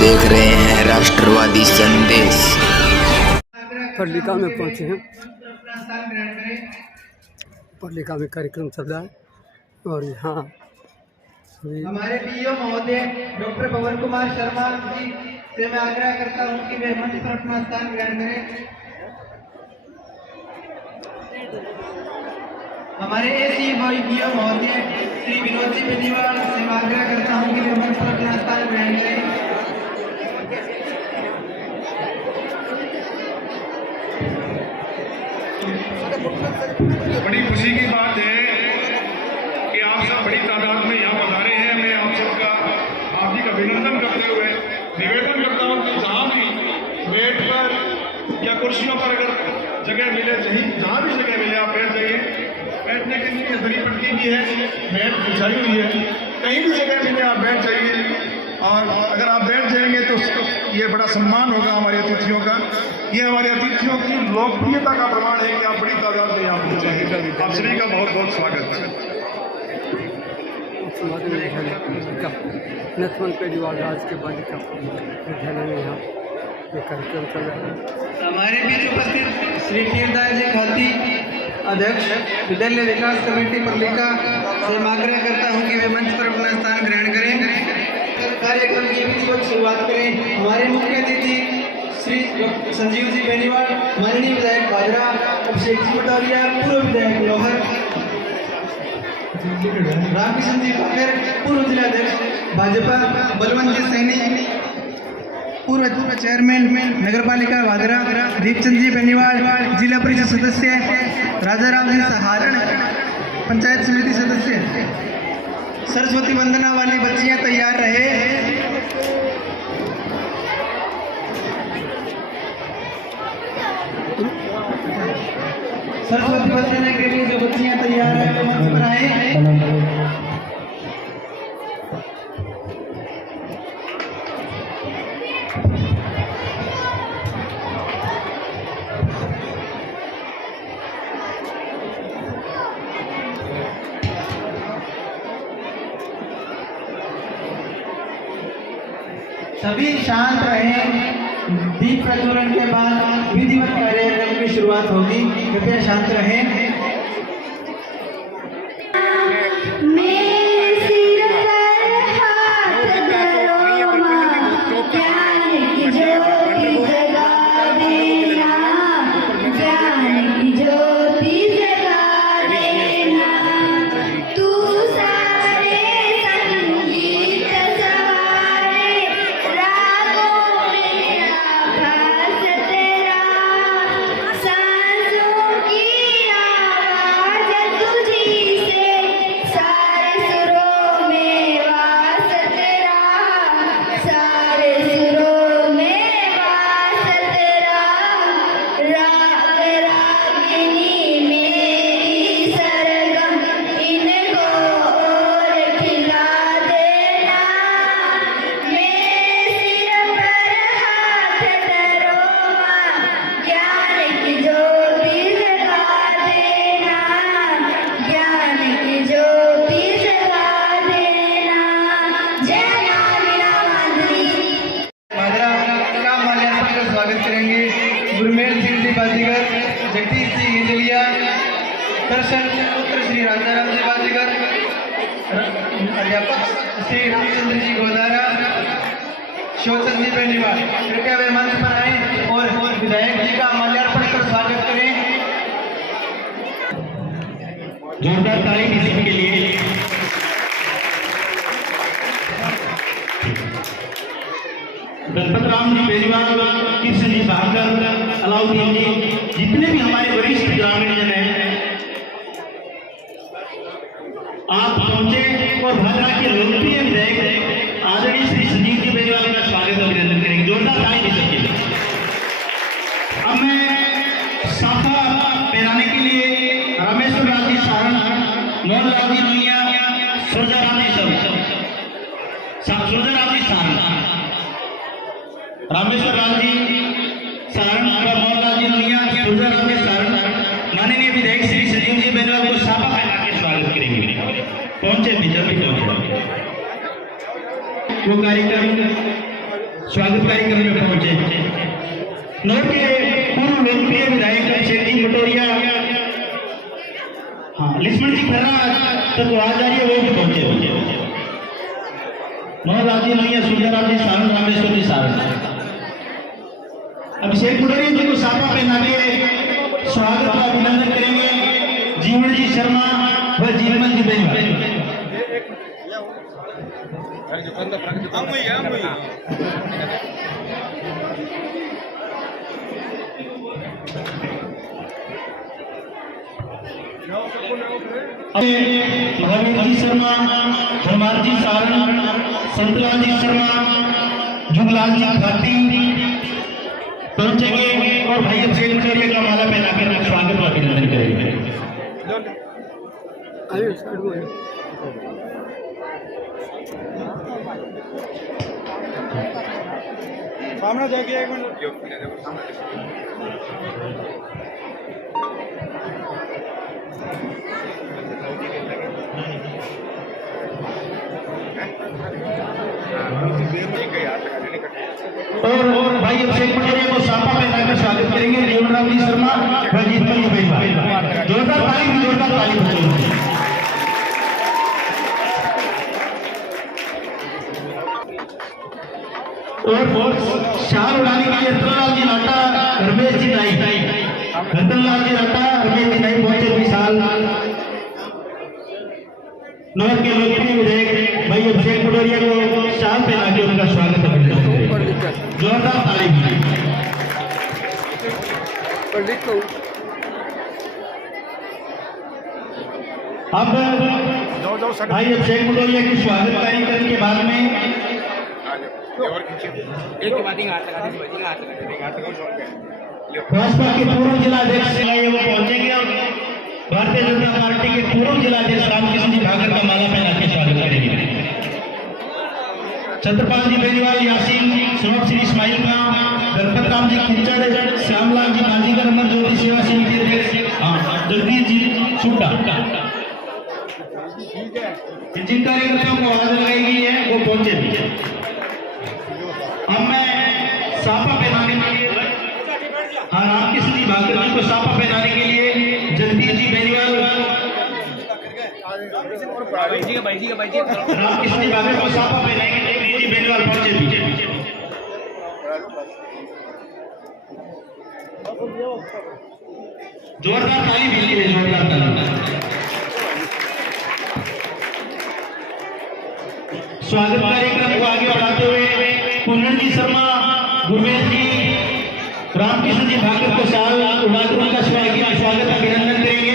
देख रहे हैं राष्ट्रवादी संदेश। पर्लिका में पहुंचे हैं। पर्लिका में कार्यक्रम चल रहा है और यहाँ हमारे पीओ महोदय डॉक्टर पवन कुमार शर्मा जी से मैं आग्रह करता हूँ कि वे मंच पर अपना स्थान ग्रहण करें। हमारे पीओ महोदय श्री विनोद जी बेनीवाल से मैं आग्रह करता हूँ कि वे मंच पर अपना स्थान ग्रहण करें। बड़ी खुशी की बात है कि आप सब बड़ी तादाद में यहाँ पधारे हैं। मैं आप सबका हार्दिक अभिनंदन करते हुए निवेदन करता हूँ कि जहाँ भी बेड पर या कुर्सियों पर अगर जगह मिले, जहाँ भी जगह मिले आप बैठ जाइए। बैठने के लिए दरी पट्टी भी है, मैट बिछाई हुई है, कहीं भी जगह मिले आप बैठ जाइए। और अगर आप बैठ जाएंगे तो ये बड़ा सम्मान होगा हमारे अतिथियों का। ये हमारे अतिथियों की लोकप्रियता का प्रमाण है कि आप बड़ी तादाद में यहाँ पहुँचे हैं। आप सभी का बहुत बहुत स्वागत है। नथवन पेड़ीवाल राज के बालिका विद्यालय में यहाँ ये कार्यक्रम चल रहा है। हमारे बीच उपस्थित श्री कीरदास जी खाती अध्यक्ष विद्यालय विकास कमेटी पर्लिका से मैं आग्रह करता हूं कि वे मंच पर अपना स्थान ग्रहण करें। कार्यक्रम की विधि को शुरुआत करें। हमारे मुख्य अतिथि श्री संजीव जी बेनीवाल, माननीय विधायक भादरा, अभिषेक जी पटौरिया, पूर्व विधायक लोहर, रामकिशन जी पाकर, पूर्व जिलाध्यक्ष भाजपा, बलवंत जी सैनी, पूर्व चेयरमैन नगर पालिका भादरा, दीपचंद जी बेनीवाल, जिला परिषद सदस्य, राजा राम जी सहारण, पंचायत समिति सदस्य। सरस्वती वंदना वाली बच्चियां तैयार रहे। सरस्वती वंदना के लिए जो बच्चियां तैयार है वो मंच पर आए। सभी शांत रहें। दीप प्रज्वलन के बाद विधिवत कार्यक्रम की शुरुआत होगी। कृपया शांत रहें। गुरमेल सिंह जी बाजीगर, जगदीश जी इंजलिया, दर्शन पुत्र श्री राजा राम जी बाजीगर, अध्यापक श्री रामचंद्र जी गोदारा, शोचन जी बेनीवाल, कृपया वे मंच पर आए और विधायक जी का माल्यार्पण कर स्वागत करें। जोरदार ताली किसी के लिए। गणपत राम जी बेनीवाल, कृष्ण जी भागकर, अलाउद्दीन जी, जितने भी हमारे वरिष्ठ ग्रामीण जन हैं, आप पहुंचे और भाजपा के लोकप्रिय विधायक आदरणीय श्री संजीव जी बेनीवाल का स्वागत अभिनंदन करेंगे। जोरदार ताली दी सकती है। अब मैं साफा पहनाने के लिए रामेश्वर राज जी सारण, मोहनलाल जी नोइया, सोजा राम जी सारण, रामेश्वर राज जी सारण और मोहनलाल जी नोइया, सोजा राम जी सारण, माननीय विधायक श्री संजीव जी बेनीवाल को साफा पहना के स्वागत करेंगे। पहुंचे भीतर भी पहुंचे। वो कार्यक्रम स्वागत कार्यक्रम में पहुंचे। नौर के पूर्व लोकप्रिय विधायक अभिषेक जी पटोरिया, हाँ लक्ष्मण जी खैरा तक आ जा रही है, वो भी पहुंचे। मनोहर जी नैया, सुंदर जी सारण, रामेश्वर जी सारण। अभिषेक पटोरिया जी को साफा पहना के स्वागत का अभिनंदन करेंगे जीवन जी शर्मा व जीवन जी बेनीवाल। महावीर जी शर्मा, धर्मार जी सारण, संतलाल जी शर्मा, जुगलाल जी खाती पहुंचेंगे और भाई अभिषेक पटोरिया का माला पहनाकर स्वागत व अभिनंदन करेंगे। सामने देखिए एक मिनट। और भाई अभिषेक पटोरिया को साफा पहनाकर स्वागत करेंगे जीवनराम जी शर्मा व जीवन जी बेनीवाल। जोरदार ताली और शाल उड़ाने के लिए रतनलाल जी नाटा, रमेश जी नाई, रतनलाल जी नाटा, रमेश जी नाई पहुंचे विशाल। नौर के लोकप्रिय विधायक भाई अभिषेक पटोरिया को शाल पहना के उनका स्वागत करेंगे। जोरदार ताली। अब भाई अभिषेक पटोरिया की स्वागत कार्यक्रम के बाद में भाजपा के पूर्व जिलाध्यक्ष वो पहुंचेंगे और भारतीय जनता पार्टी के पूर्व जिलाध्यक्ष रामकृष्ण जी भागर का माला पहना के स्वागत करेंगे। छत्रपाल जी बेनीवाल, यासीन, सौरभ श्री इस्माइल खां, गणपत राम जी खिंचड़, श्यामलाल जी बाजीगर, अमर ज्योति सेवा समिति अध्यक्ष जगदीश जी सुड्डा। जिन कार्यकर्ताओं को आवाज लगाई गई है वो पहुंचे भी। अब मैं साफा पहनाने के लिए हाँ रामकृष्ण जी भागर जी को साफा पहनाने के लिए जगदीश जी बेनीवाल, रामकृष्ण जी भागर को साफा पहनाएंगे जगदीश जी बेनीवाल पहुंचे भी। जोरदार ताली मिलती है, जोरदार ताली। स्वागत कार्यक्रम को आगे बढ़ाते हुए पूनम जी शर्मा, गुरमेश जी, रामकृष्ण जी भागर को शाल उड़ाकर उनका स्वागत अभिनंदन करेंगे।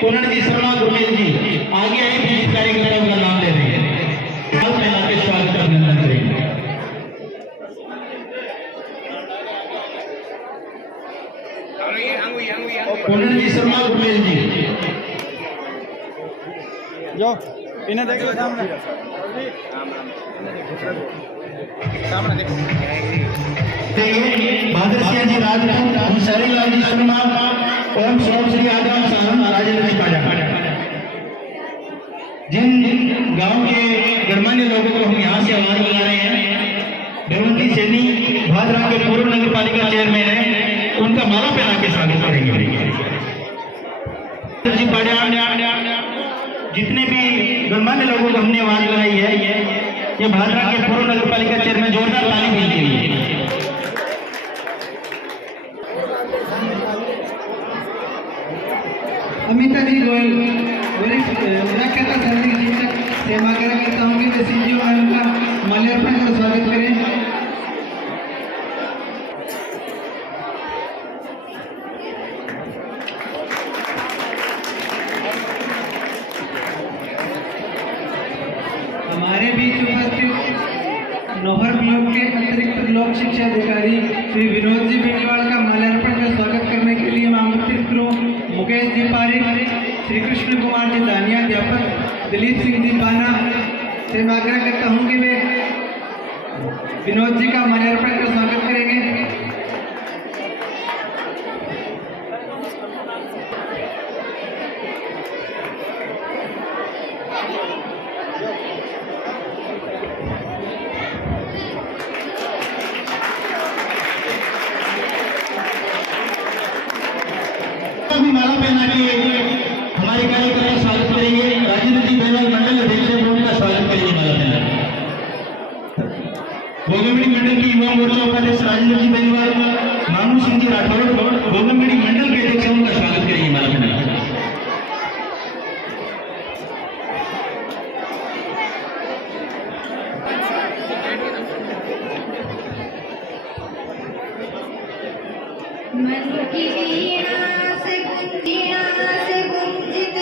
पूनम जी शर्मा, गुरमेश जी आगे आए भी इस कार्यक्रम का नाम ले रहे हैं, शाल पहना के स्वागत अभिनंदन करेंगे। पूनम जी शर्मा, गुरमेश जी जो इन्हें देख लो सामने बहादुर सिंह जी राजपूत, अंसारी लाल जी शर्मा, ओम सौरभ श्री आदम सारण, राजेंद्र जी पाजा। जिन गांव के गणमान्य लोगों को हम यहाँ से आवाज लगा रहे हैं, देवंती सैनी भादरा के पूर्व नगर पालिका चेयरमैन है, उनका माला पहना के स्वागत करेंगे। जी पाजा, जितने भी गणमान्य लोगों को हमने आवाज लगाई है, ये भादरा के पूर्व नगर पालिका चेयरमैन, जोरदार ताली मिलती है। अमिता जी गोयल, वरिष्ठ व्याख्याता शारीरिक शिक्षक सेवा कार्यकर्ताओं के सीजीओ का माल्यार्पण कर स्वागत करें। हमारे बीच उपस्थित नौहर ब्लॉक के अतिरिक्त ब्लॉक शिक्षा अधिकारी श्री विनोद जी बेनीवाल का माल्यार्पण का स्वागत करने के लिए मैं आमंत्रित करूं मुकेश जी पारिक, श्री कृष्ण कुमार जी दानिया अध्यापक, दिलीप सिंह जी पाना से मैं आग्रह करता हूं कि वे विनोद जी का माल्यार्पण का स्वागत करेंगे। के हमारे कार्यकर्ता स्वागत करेंगे। राजेंद्र जी बेनीवाल मंडल अध्यक्ष हैं, उनका स्वागत करेंगे माला पहनाकर। भोगमड़ी मंडल की युवा मोर्चा उपाध्यक्ष राजेंद्र जी बेनीवाल, मानू सिंह जी राठौड़ भोगमड़ी मंडल के अध्यक्ष हैं, उनका स्वागत करेंगे माला पहनाकर। मन की वीणा से गुंजित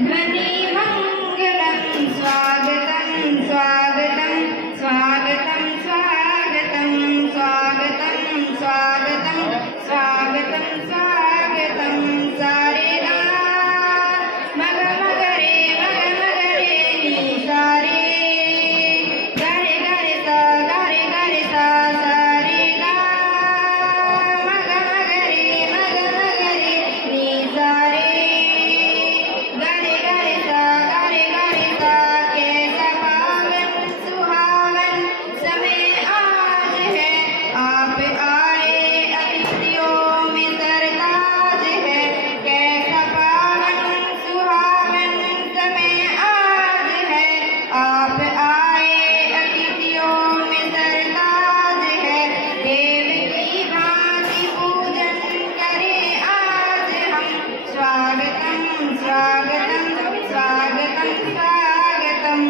ध्वनि मंगलम स्वागतम स्वागतम स्वागतम स्वागतम स्वागतम स्वागतम स्वागतम स्वागतम सारे गा मग मग रे नी सारे गरे गरे सा सारे गा मग मग रे नी सारे गरे गरे सा कैसा पावन सुहावन समय आज है, आप आए अतिथियों में सरताज है। कैसा पावन सुहावन समय आज है, आप आए अतिथियों में सरताज है। देव की भांति पूजन करें आज हम, स्वागतम स्वागतम स्वागतम स्वागतम।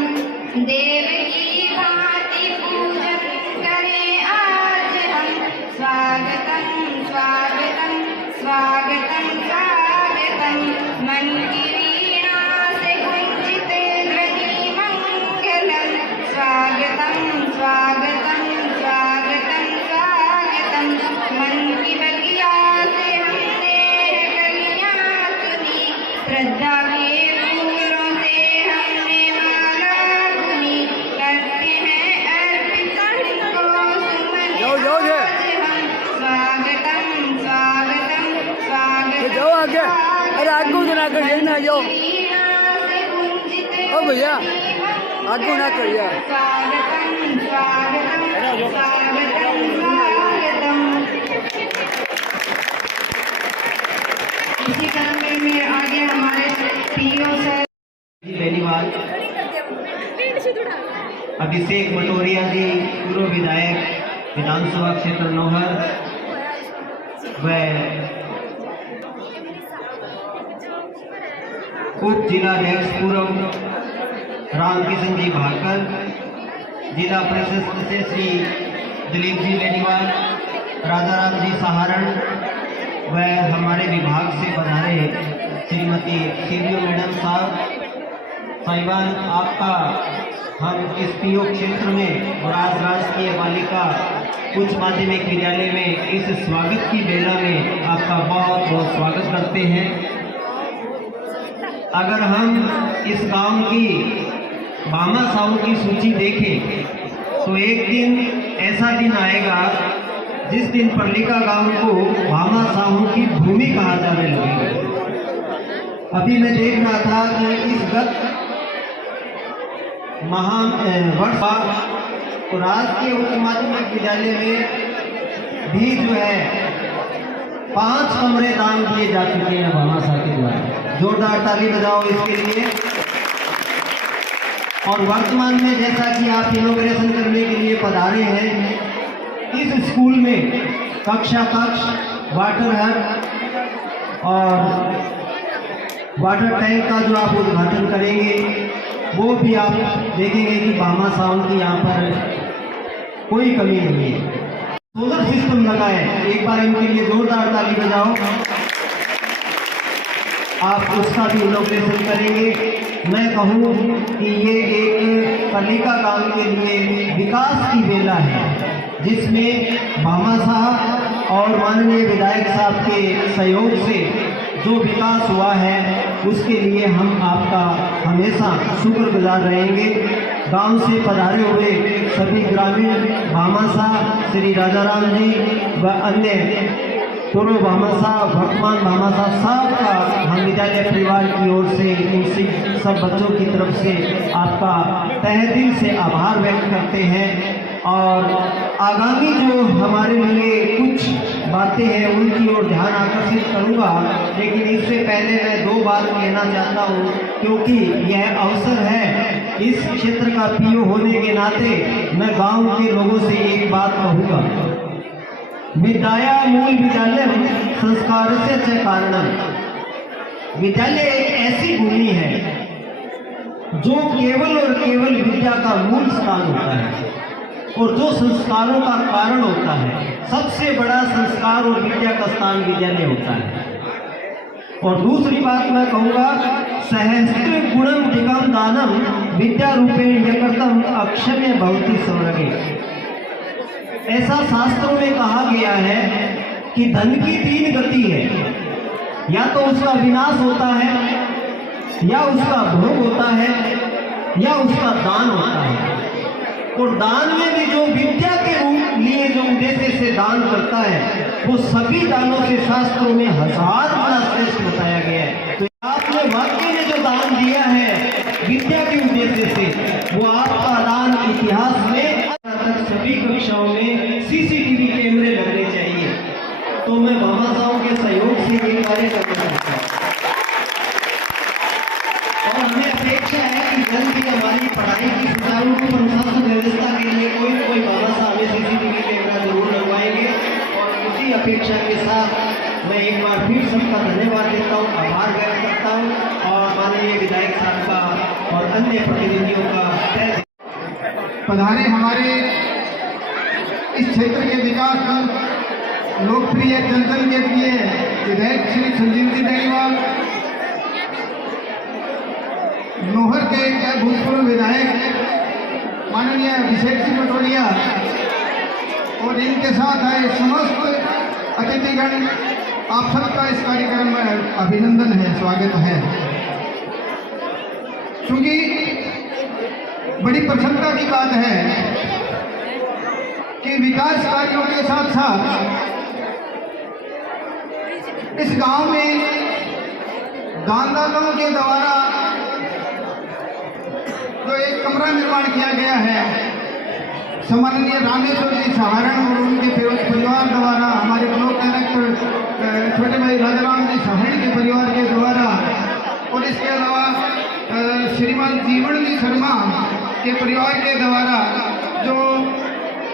देव की भांति पूजन करें आज हम, स्वागतम स्वागतम स्वागतम स्वागतम। मन की वीणा से गुंजित ध्वनि मंगलम स्वागतम स्वागतम स्वागतम स्वागतम। मन की बगिया से हमने कलियां चुनी, श्रद्धा के फूलों से हमने माला बुनी। करते हैं अर्पित तुमको सुमन आज हम, स्वागतम स्वागतम स्वागतम। जाओ आगे, अरे आगू तो ना करिए ना, जाओ ओ भैया आगू ना करिए। स्वागतम स्वागतम स्वागतम स्वागतम। इसी क्रम में आगे हमारे पीओ सर बेनीवाल, अभिषेक मटोरिया जी पूर्व विधायक विधानसभा क्षेत्र नौहर व उप जिलाध्यक्ष पूर्व रामकिशन जी भाकर, जिला परिषद सदस्य श्री दिलीप जी बेनीवाल, राजाराम जी सहारण व हमारे विभाग से पधारे श्रीमती सीबीओ मैडम साहिबान, आपका हम इस पीओ क्षेत्र में और आज राजकीय बालिका उच्च माध्यमिक विद्यालय में इस स्वागत की बेला में आपका बहुत बहुत स्वागत करते हैं। अगर हम इस गांव की भामा साहू की सूची देखें तो एक दिन ऐसा दिन आएगा जिस दिन पर्लिका गांव को भामा साहू की भूमि कहा जाने लगेगा। अभी मैं देख रहा था कि इस गत वर्ष तो राजकीय उच्च माध्यमिक विद्यालय में भी जो है 5 कमरे दान दिए जा चुके हैं भामा साहू के द्वारा। जोरदार ताली बजाओ इसके लिए। और वर्तमान में जैसा कि आप इनॉग्रेशन करने के लिए पधारे हैं, इस स्कूल में कक्षा कक्ष, वाटर हट और वाटर टैंक का जो आप उद्घाटन करेंगे वो भी आप देखेंगे कि भामा साहू की यहाँ पर कोई कमी नहीं है। सोलर सिस्टम लगा है, एक बार इनके लिए जोरदार ताली बजाओ। आप उसका भी इनॉग्रेशन करेंगे। मैं कहूँ कि ये एक पर्लिका गांव के लिए विकास की बेला है, जिसमें भामा साहब और माननीय विधायक साहब के सहयोग से जो विकास हुआ है उसके लिए हम आपका हमेशा शुक्रगुजार रहेंगे। गांव से पधारे हुए सभी ग्रामीण भामा साहब, श्री राजाराम जी व अन्य पूर्व भामा साहब, वर्तमान भामा साहब का हम विद्यालय परिवार की ओर से इन सब बच्चों की तरफ से आपका तहे दिल से आभार व्यक्त करते हैं। और आगामी जो हमारे लिए कुछ बातें हैं उनकी ओर ध्यान आकर्षित करूंगा, लेकिन इससे पहले मैं 2 बात कहना चाहता हूं, क्योंकि यह अवसर है इस क्षेत्र का पीओ होने के नाते मैं गांव के लोगों से एक बात कहूंगा। विद्या मूल विद्यालय संस्कारस्य च कारणम। विद्यालय एक ऐसी भूमि है जो केवल और केवल विद्या का मूल स्थान होता है और जो संस्कारों का कारण होता है। सबसे बड़ा संस्कार और विद्या का स्थान विद्यालय होता है। और दूसरी बात मैं कहूँगा, सहस्त्र गुणम टिकम दानम विद्या रूपेण यकृतम अक्षम्य भवति स्वर्गे। ऐसा शास्त्रों में कहा गया है कि धन की 3 गति है, या तो उसका विनाश होता है, या उसका भोग होता है, या उसका दान होता है। और दान में भी जो विद्या के रूप लिए जो उद्देश्य से दान करता है वो सभी दानों से शास्त्रों में 1000 गुना श्रेष्ठ बताया गया है। तो आपने वाकई में जो दान दिया है विद्या के उद्देश्य से, वो आपका दान इतिहास में सभी कक्षाओं में सीसीटीवी कैमरे लगने चाहिए। तो मैं बाबा साहब के सहयोग से ये कार्य करना चाहता हूँ और हमें अपेक्षा है कि जल्द ही हमारी पढ़ाई की सुचारू प्रशासन व्यवस्था के लिए कोई बाबा साहब सीसीटीवी कैमरा जरूर लगवाएंगे। और इसी अपेक्षा के साथ मैं एक बार फिर सबका धन्यवाद देता हूँ, आभार व्यक्त करता हूँ और माननीय विधायक साहब का और अन्य प्रतिनिधियों का पधारे हमारे इस क्षेत्र के विकास लोकप्रिय जनजन के प्रिय विधायक श्री संजीव जी बेनीवाल, नोहर के भूतपूर्व विधायक माननीय अभिषेक सिंह पटोरिया और इनके साथ आए समस्त अतिथिगण, आप सबका इस कार्यक्रम में अभिनंदन है, स्वागत है। क्योंकि बड़ी प्रसन्नता की बात है कि विकास कार्यों के साथ साथ इस गांव में दानदाताओं के द्वारा जो एक कमरा निर्माण किया गया है, सम्माननीय रामेश्वर जी सहारण और उनके परिवार द्वारा, हमारे ब्लॉक डायरेक्टर छोटे भाई राजाराम जी सहारण के परिवार के द्वारा, और इसके अलावा श्रीमान जीवन जी शर्मा के परिवार के द्वारा जो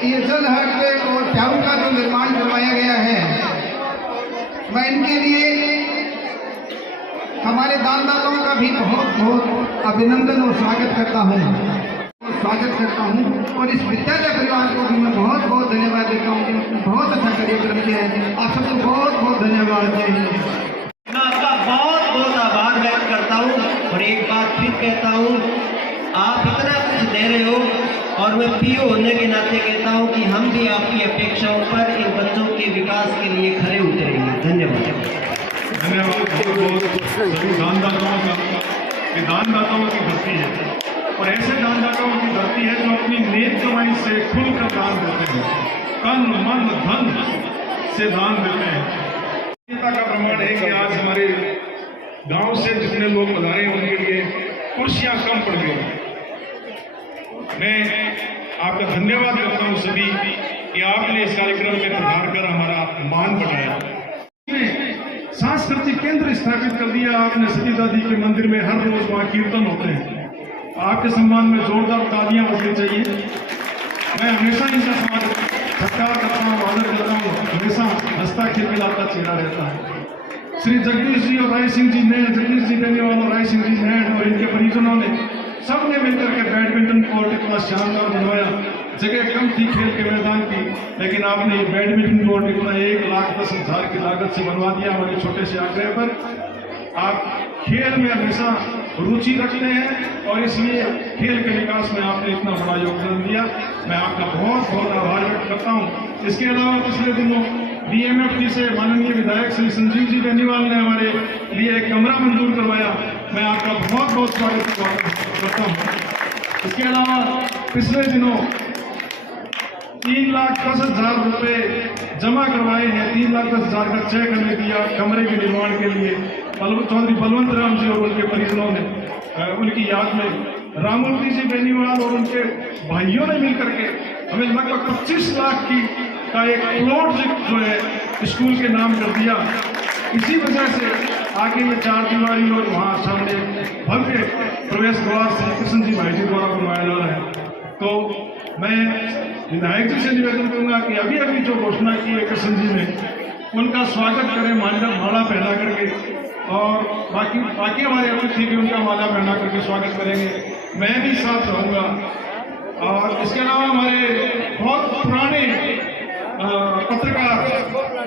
ये जल हट और ट्याऊ का जो निर्माण करवाया गया है, मैं इनके लिए हमारे दानदाताओं का भी बहुत बहुत अभिनंदन और स्वागत करता हूँ और इस विद्यालय परिवार को भी मैं बहुत बहुत धन्यवाद देता हूँ कि बहुत अच्छा कार्यक्रम किया है। आप सबको बहुत बहुत धन्यवाद दें। मैं आपका बहुत बहुत आभार व्यक्त करता हूँ और एक बात फिर कहता हूँ, आप इतना कुछ दे रहे हो और मैं पीओ होने के नाते कहता हूँ कि हम भी आपकी अपेक्षाओं पर इन बच्चों के विकास के लिए खरे उतरेंगे। धन्यवाद। सभी दानदाताओं का, ये दानदाताओं की धरती है और ऐसे दानदाताओं की धरती है जो अपनी नेक कमाई से खुलकर दान देते हैं, तन मन धन से दान देते हैं। नेता का प्रमाण है कि आज हमारे गांव से जितने लोग पधारे उनके लिए कुर्सियां कम पड़ गई। मैं आपका धन्यवाद करता हूं सभी कि आपने इस कार्यक्रम में पधार कर हमारा मान बढ़ाया। सांस्कृतिक केंद्र स्थापित कर दिया आपने। सती दादी के मंदिर में हर रोज वहाँ कीर्तन होते हैं। आपके सम्मान में जोरदार तालियां बजनी चाहिए। मैं हमेशा इनका सत्कार करता हूँ, आदर करता हूँ, हमेशा हंसता खिलखिलाता चेहरा रहता है। श्री जगदीश जी और राय सिंह जी ने, जगदीश जी बेनीवाल और राय सिंह जी नैन और इनके परिजनों ने सबने मिलकर के बैडमिंटन कोर्ट इतना शानदार बनवाया। जगह कम थी खेल के मैदान की, लेकिन आपने ये बैडमिंटन कोर्ट इतना 1,10,000 की लागत से बनवा दिया हमारे छोटे से आग्रह पर। आप खेल में हमेशा रुचि रखते हैं और इसलिए खेल के विकास में आपने इतना बड़ा योगदान दिया। मैं आपका बहुत बहुत आभार व्यक्त करता हूँ। इसके अलावा पिछले दिनों DMFT से माननीय विधायक श्री संजीव जी बेनीवाल ने हमारे लिए एक कमरा मंजूर करवाया। मैं आपका बहुत बहुत स्वागत करता हूँ। इसके अलावा पिछले दिनों 3,10,000 रुपये जमा करवाए हैं। 3,10,000 का चेक हमें दिया कमरे के निर्माण के लिए चौधरी बलवंत राम जी और उनके परिजनों ने, उनकी याद में रामूर्ति जी बेनीवाल और उनके भाइयों ने मिलकर के हमें लगभग 25 लाख का एक प्लॉट जो है स्कूल के नाम कर दिया। इसी वजह से आगे ये 4 दीवारी और वहाँ सामने भव्य प्रवेश द्वार श्री कृष्ण जी भाई जी द्वारा बनवाया जा रहा है। तो मैं विधायक जी से निवेदन करूंगा कि अभी अभी जो घोषणा की है कृष्ण जी ने, उनका स्वागत करें माला पहना करके, और बाकी हमारे अतिथि भी उनका माला पहना करके स्वागत करेंगे। मैं भी साथ रहूंगा। और इसके अलावा हमारे बहुत पुराने पत्रकार,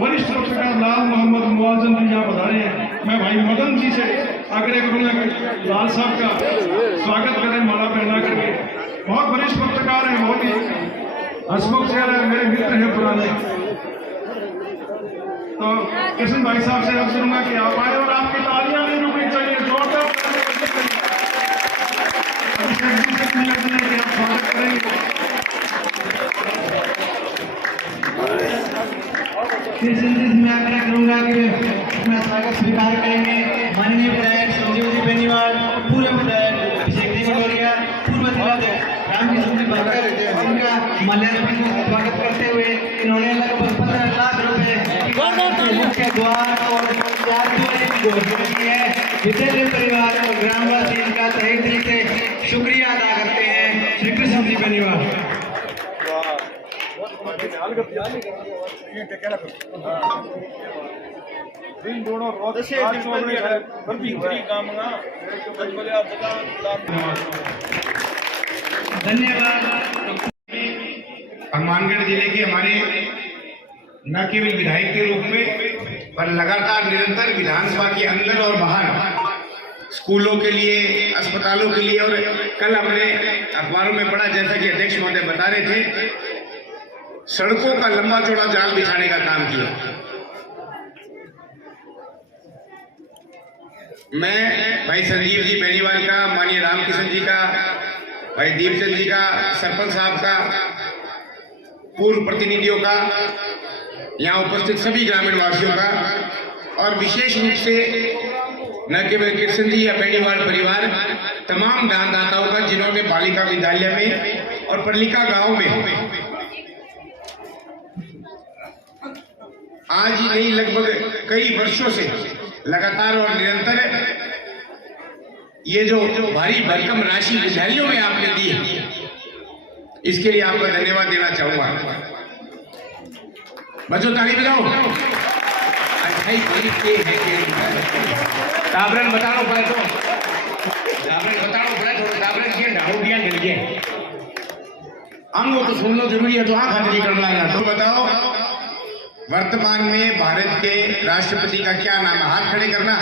वरिष्ठ पत्रकार लाल मोहम्मद मुआजम जी यहाँ पधारे हैं। मैं भाई मदन जी से आग्रह करूंगा कि लाल साहब का स्वागत करें माला पहना करके। बहुत वरिष्ठ पत्रकार हैं, बहुत ही हंसमुख चेहरा है, मेरे मित्र हैं पुराने। तो कृष्ण भाई साहब से अब सुनूंगा कि आप आए, और आपकी तालियां नहीं रुकनी चाहिए, जोरदार स्वागत करेंगे। कृष्ण जी से मैं आग्रह करूंगा कि अपना स्वागत स्वीकार करेंगे। माननीय विधायक संजीव जी बेनीवाल, पूर्व विधायक अभिषेक जी भदौरिया, पूर्व जिलाध्यक्ष रामकृष्ण जी भाकर, उनका माल्यार्पण में स्वागत करते हुए इन्होंने लगभग 15 लाख रुपए मुख्य द्वार और 4 दुआरें की घोषणा की है। विद्यालय परिवार और ग्रामवासी इनका तहे दिल से शुक्रिया अदा करते हैं। श्री कृष्ण जी बेनीवाल। धन्यवाद। हनुमानगढ़ जिले के हमारे न केवल विधायक के रूप में पर लगातार निरंतर विधानसभा के अंदर और बाहर स्कूलों के लिए, अस्पतालों के लिए, और कल हमने अखबारों में पढ़ा, जैसा कि अध्यक्ष महोदय बता रहे थे, सड़कों का लंबा चौड़ा जाल बिछाने का काम किया। मैं भाई संजीव जी बेनीवाल का, माननीय रामकिशन जी का, भाई दीपचंद जी का, सरपंच साहब का, पूर्व प्रतिनिधियों का, यहाँ उपस्थित सभी ग्रामीण वासियों का, और विशेष रूप से न केवल कृष्ण जी या बेनीवाल परिवार, तमाम दानदाताओं का जिन्होंने बालिका विद्यालय में और परलिका गांव में आज ही नहीं, लगभग कई वर्षों से लगातार और निरंतर ये जो भारी भरकम राशि विद्यालयों में आपने दी है, इसके लिए आपका धन्यवाद देना चाहूंगा। बच्चों ताली बजाओ। ताबरन बताओ पड़े तो ताबरन के ढाऊ दिया गल गए अंगों तो सुनना जरूरी है, तो आंख हाथ करना है। तो बताओ, वर्तमान में भारत के राष्ट्रपति का क्या नाम है? हाथ खड़े करना,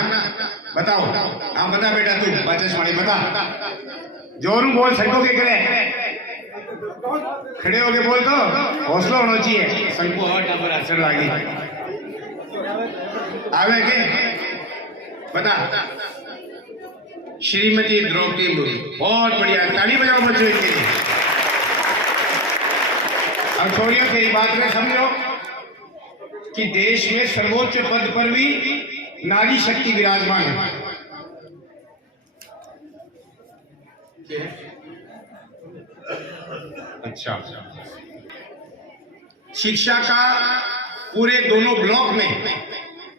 बताओ। हाँ बता बेटा, तू बचेशवाणी बता, जोरू बोल सकोगे करे, खड़े होके बोल, तो हौसला होना चाहिए। सबको और टापर असर लगी आवे के बता। श्रीमती द्रौपदी मुर्मू, बहुत बढ़िया, ताली बजाओ बच्चों इनके लिए। अब छोड़ियो तेरी बात में समझो कि देश में सर्वोच्च पद पर भी नारी शक्ति विराजमान है। अच्छा, शिक्षा का पूरे दोनों ब्लॉक में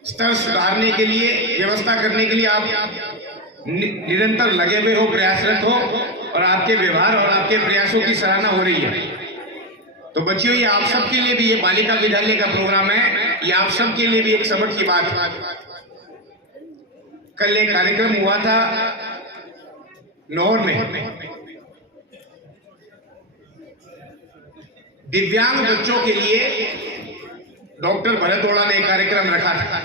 स्तर सुधारने के लिए, व्यवस्था करने के लिए आप निरंतर लगे हुए हो, प्रयासरत हो, और आपके व्यवहार और आपके प्रयासों की सराहना हो रही है। तो बच्चियों, ये आप सबके लिए भी, ये बालिका विद्यालय का प्रोग्राम है, ये आप सबके लिए भी एक सबक की बात है। कल एक कार्यक्रम हुआ था नौर में, दिव्यांग बच्चों के लिए डॉक्टर भरतोड़ा ने एक कार्यक्रम रखा था।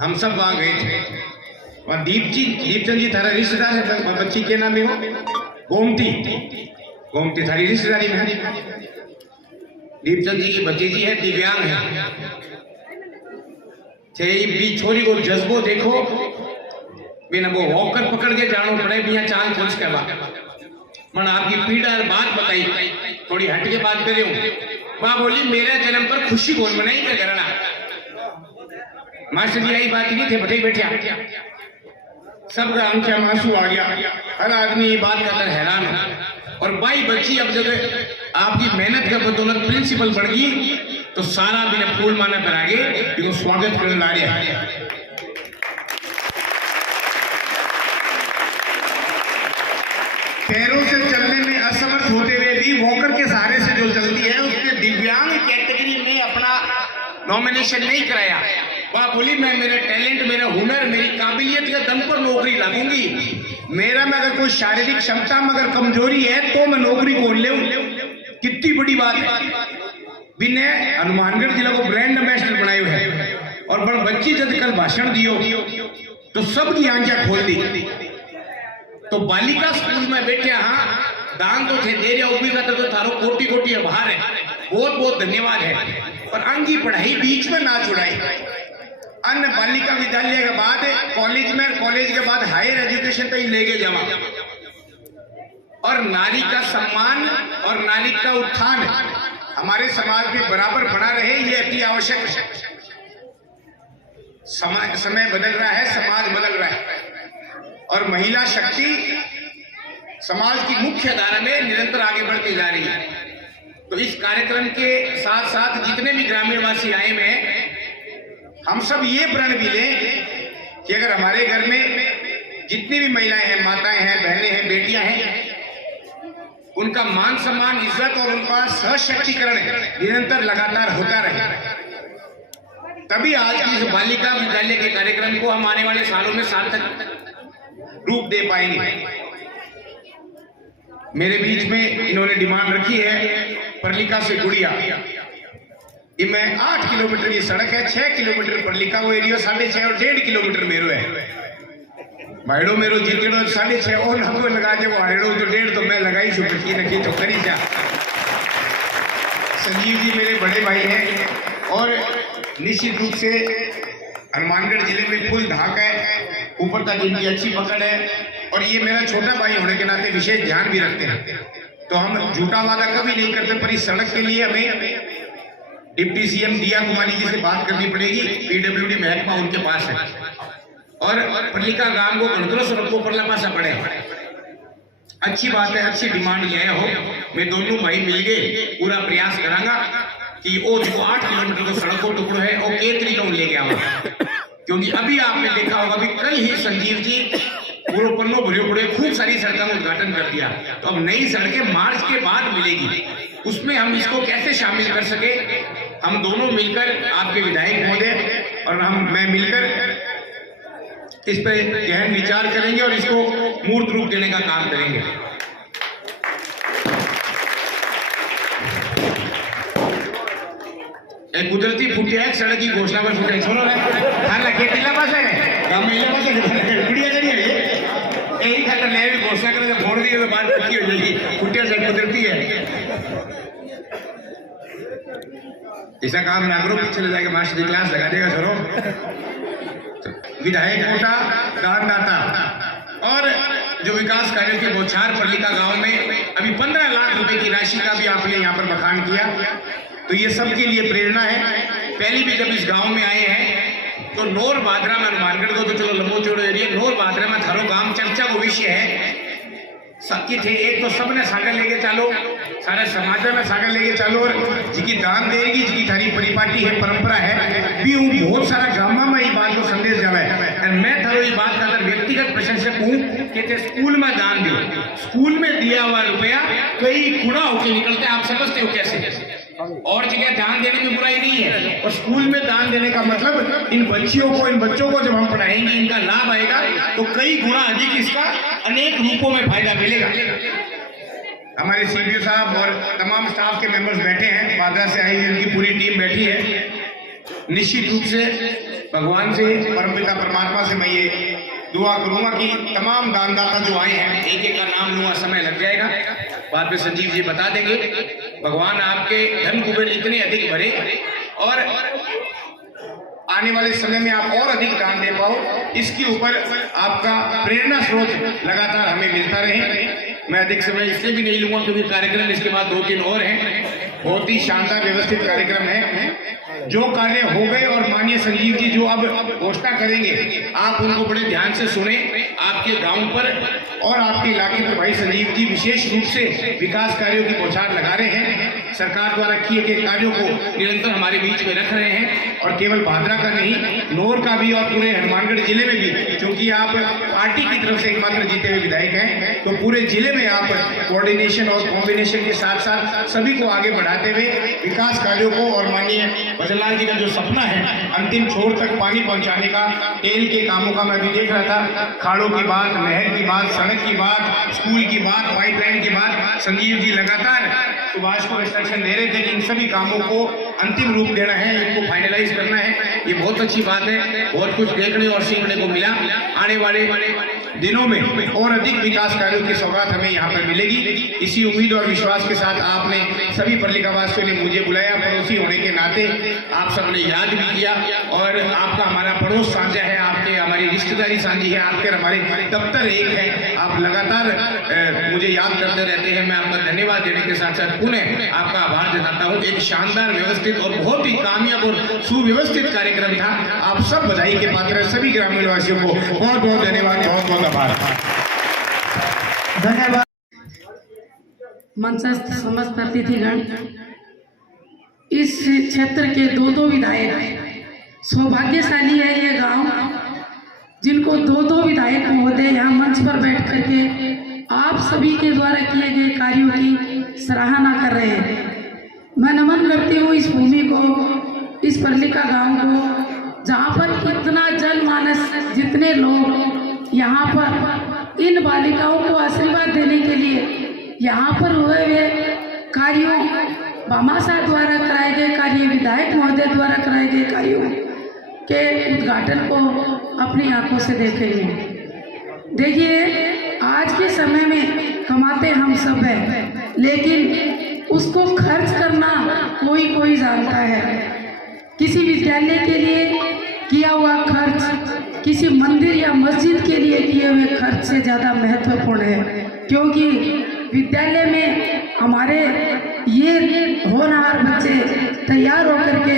हम सब वहां गए थे। और दीपचंद जी थारा रिश्तेदार है, बच्ची के नाम में हो गोमती थारी रिश्तेदारी में है। दीपचंद जी की भतीजी है, दिव्यांग है। भी छोरी को जज्बो देखो, बिना वो वॉकर पकड़ के जानो पड़े, बिना चांद खोज करवा। मन आपकी पीड़ा बात बताई, थोड़ी हट के बात करे हूं। माँ बोली, मेरे जन्म पर खुशी कौन मनाई का करना। मास्टर जी आई बात नहीं थे, बैठे बैठे सबका आंखें में आंसू आ गया। हर आदमी ये बात करता हैरान है। और 22 बच्ची अब जगह आपकी मेहनत के बदौलत प्रिंसिपल बन गई तो सारा बिना फूल माना पर आगे क्योंकि स्वागत करने ला रहे हैं। पैरों से चलने में असमर्थ होते हुए भी वॉकर के सहारे से जो चलती है उसने दिव्यांग कैटेगरी में अपना नॉमिनेशन नहीं कराया। वह बोली मैं मेरा टैलेंट, मेरा हुनर, मेरी काबिलियत के दम पर नौकरी लगूंगी। मेरा में अगर कोई शारीरिक क्षमता में अगर कमजोरी है तो मैं नौकरी को ले। कितनी बड़ी बात है। बिने हनुमानगढ़ जिला को ब्रांड एम्बेसडर बनाए हुए हैं और बड़ बच्ची जब कल भाषण दियो तो सबकी आंखें खोल दी। तो बालिका स्कूल में बैठे हाँ दान तो थे दे उभी का तो थारो कोटि कोटि आभार है, बहुत बहुत धन्यवाद है। पर अंगी पढ़ाई बीच में ना छुड़ाई। अन्य बालिका विद्यालय के बाद कॉलेज में, कॉलेज के बाद हायर एजुकेशन तक लेके जावा। और नारी का सम्मान और नारी का उत्थान हमारे समाज में बराबर बना रहे, ये अति आवश्यक है। समय बदल रहा है, समाज बदल रहा है और महिला शक्ति समाज की मुख्य धारा में निरंतर आगे बढ़ती जा रही है। तो इस कार्यक्रम के साथ साथ जितने भी ग्रामीणवासी आए हुए हैं, हम सब ये प्रण भी लें कि अगर हमारे घर में जितनी भी महिलाएं हैं, माताएं हैं, बहनें हैं, बेटियां हैं, उनका मान सम्मान, इज्जत और उनका सशक्तिकरण निरंतर लगातार होता रहे, तभी आज की इस बालिका विद्यालय के कार्यक्रम को हम आने वाले सालों में सार्थक रूप दे पाएंगे। मेरे बीच में इन्होंने डिमांड रखी है परलिका से गुड़िया। इनमें 8 किलोमीटर की सड़क है, 6 किलोमीटर परलिका वो एरिया, 6.5 और 1.5 किलोमीटर मेरो है। भाईडो मेरो जितेड़ो 6.5 और हमको लगा दे, वो हारेड़ो तो 1.5 तो मैं लगाई छू की रखी तो करी जा। संजीव जी मेरे बड़े भाई हैं और निश्चित रूप से हनुमानगढ़ जिले में फुल धाक है, ऊपर तक इनकी अच्छी पकड़ है और ये मेरा छोटा भाई होने के नाते विशेष ध्यान भी रखते हैं। तो हम झूठा वादा कभी नहीं करते, पर इस सड़क के लिए हमें डिप्टी सीएम दिया कुमारी जी से बात करनी पड़ेगी। पीडब्ल्यूडी महकमा उनके पास है और परलिका गांव को गणतंत्र सड़क को परला पासा पड़े। अच्छी बात है, अच्छी डिमांड यह हो, मैं दोनों भाई मिल गए पूरा प्रयास करांगा कि वो जो 8 किलोमीटर का सड़क को टुकड़ो है और के तरीका लेके आवा। क्योंकि अभी आपने देखा होगा अभी कल ही संजीव जी पूरे पन्नों भरे पड़े खूब सारी सड़कों का उद्घाटन कर दिया। तो अब नई सड़कें मार्च के बाद मिलेगी, उसमें हम इसको कैसे शामिल कर सके, हम दोनों मिलकर आपके विधायक महोदय और मैं मिलकर इस पर गहन विचार करेंगे और इसको मूर्त रूप देने का काम करेंगे। एक कुदरती फुटिया है सड़क की घोषणा पर फुटे छोड़ो रे हां लगे टिला पास है गांव में पास है गुड़िया करी है यही खातर ले घोषणा करे तो फोड़ दिए तो बात पक्की हो जाएगी। फुटिया से कुदरती है, ऐसा काम ना करो, पीछे ले जाके मास्टर क्लास लगा देगा। छोड़ो विधायक कोटा, दानदाता और जो विकास कार्य के बौछार परलिका गांव में अभी 15 लाख रुपए की राशि का भी आपने यहाँ पर बखान किया, तो ये सबके लिए प्रेरणा है। पहले भी जब इस गांव में आए हैं तो नोर बादरा में हनुमानगढ़ को तो चलो लंबो चौड़ो एरिया, नोर बादरा में थारो गांव चर्चा को विषय है सबकी थे। एक तो सबने सागर लेके चलो, सारे समाज में सागर लेके चलो और जिकी दान देगी, जिकी थारी परिपाटी है, परंपरा है भी बहुत सारा गांव में ये बात को संदेश जावे। और मैं थारो ये बात का व्यक्तिगत प्रशंसक हूँ कि स्कूल में दान दो, स्कूल में दिया हुआ रुपया कई गुना होके निकलते, आप समझते हो कैसे। और जगह ध्यान देने में बुराई नहीं है, और स्कूल में दान देने का मतलब इन बच्चों को जब हम पढ़ाएंगे इनका लाभ आएगा तो कई गुना अधिक इसका अनेक रूपों में फायदा मिलेगा। हमारे सीपीओ साहब और तमाम स्टाफ के मेंबर्स बैठे हैं, बादरा से आई हुई उनकी पूरी टीम बैठी है। निश्चित रूप से भगवान से, परमपिता परमात्मा से मैं ये दुआ करूंगा कि तमाम दानदाता जो आए हैं, एक एक का नाम लूंगा, समय लग जाएगा, बाद में संजीव जी बता देंगे। भगवान आपके धन कुबेर इतने अधिक भरे और आने वाले समय में आप और अधिक दान दे पाओ, इसके ऊपर आपका प्रेरणा स्रोत लगातार हमें मिलता रहे। मैं अधिक समय इसलिए भी नहीं लूंगा क्योंकि कार्यक्रम इसके बाद 2-3 और हैं, बहुत ही शानदार व्यवस्थित कार्यक्रम है। जो कार्य हो गए और माननीय संजीव जी जो अब घोषणा करेंगे आप उनको बड़े ध्यान से सुने। आपके गांव पर और आपके इलाके पर भाई संजीव जी विशेष रूप से विकास कार्यों की बौछार लगा रहे हैं। सरकार द्वारा किए गए कार्यों को निरंतर हमारे बीच में रख रहे हैं और केवल भादरा का नहीं, नौर का भी और पूरे हनुमानगढ़ जिले में भी, क्योंकि आप पार्टी की तरफ से एकमात्र जीते हुए विधायक हैं, तो पूरे जिले में आप कोऑर्डिनेशन और कॉम्बिनेशन के साथ साथ सभी को आगे बढ़ाते हुए विकास कार्यों को और माननीय भजनलाल जी का जो सपना है अंतिम छोर तक पानी पहुंचाने का, तेल के कामों का मैं भी देख रहा था, खाड़ों की बात, नहर की बात, सड़क की बात, स्कूल की बात, पाइपलाइन की बात, संजीव जी लगातार सुभाष को इंस्ट्रक्शन दे रहे थे कि इन सभी कामों को अंतिम रूप देना है, इनको फाइनलाइज करना है। ये बहुत अच्छी बात है, बहुत कुछ देखने और सीखने को मिला। आने वाले दिनों में और अधिक विकास कार्यों की सौगात हमें यहाँ पर मिलेगी। इसी उम्मीद और विश्वास के साथ आपने सभी परलिका वासियों ने मुझे बुलाया, पड़ोसी होने के नाते आप सबने याद भी किया और आपका हमारा पड़ोस साझा है, आपके हमारी रिश्तेदारी साझी है, आपके हमारे दफ्तर एक है, आप लगातार मुझे याद करते रहते हैं। मैं आपका धन्यवाद देने के साथ साथ पुनः आपका आभार जताता हूँ। एक शानदार, व्यवस्थित और बहुत ही कामयाब और सुव्यवस्थित कार्यक्रम था। आप सब बधाई के पात्र, सभी ग्रामीण वासियों को बहुत बहुत धन्यवाद, बहुत बहुत आभार। धन्यवाद। मंचस्थ समस्त अतिथिगण, इस क्षेत्र के दो विधायक, सौभाग्यशाली है ये गांव जिनको दो विधायक महोदय यहाँ मंच पर बैठ करके आप सभी के द्वारा किए गए कार्यों की सराहना कर रहे हैं। मैं नमन करती हूँ इस भूमि को, इस परलिका गांव को, जहाँ पर इतना जनमानस, जितने लोग यहाँ पर इन बालिकाओं को आशीर्वाद देने के लिए यहाँ पर हुए हुए कार्यों, भामाशाह द्वारा कराए गए कार्य, विधायक महोदय द्वारा कराए गए कार्यों के उद्घाटन को अपनी आंखों से देखेंगे। देखिए, आज के समय में कमाते हम सब हैं, लेकिन उसको खर्च करना कोई जानता है। किसी विद्यालय के लिए किया हुआ खर्च किसी मंदिर या मस्जिद के लिए किए हुए खर्च से ज़्यादा महत्वपूर्ण है, क्योंकि विद्यालय में हमारे ये होनहार बच्चे तैयार होकर के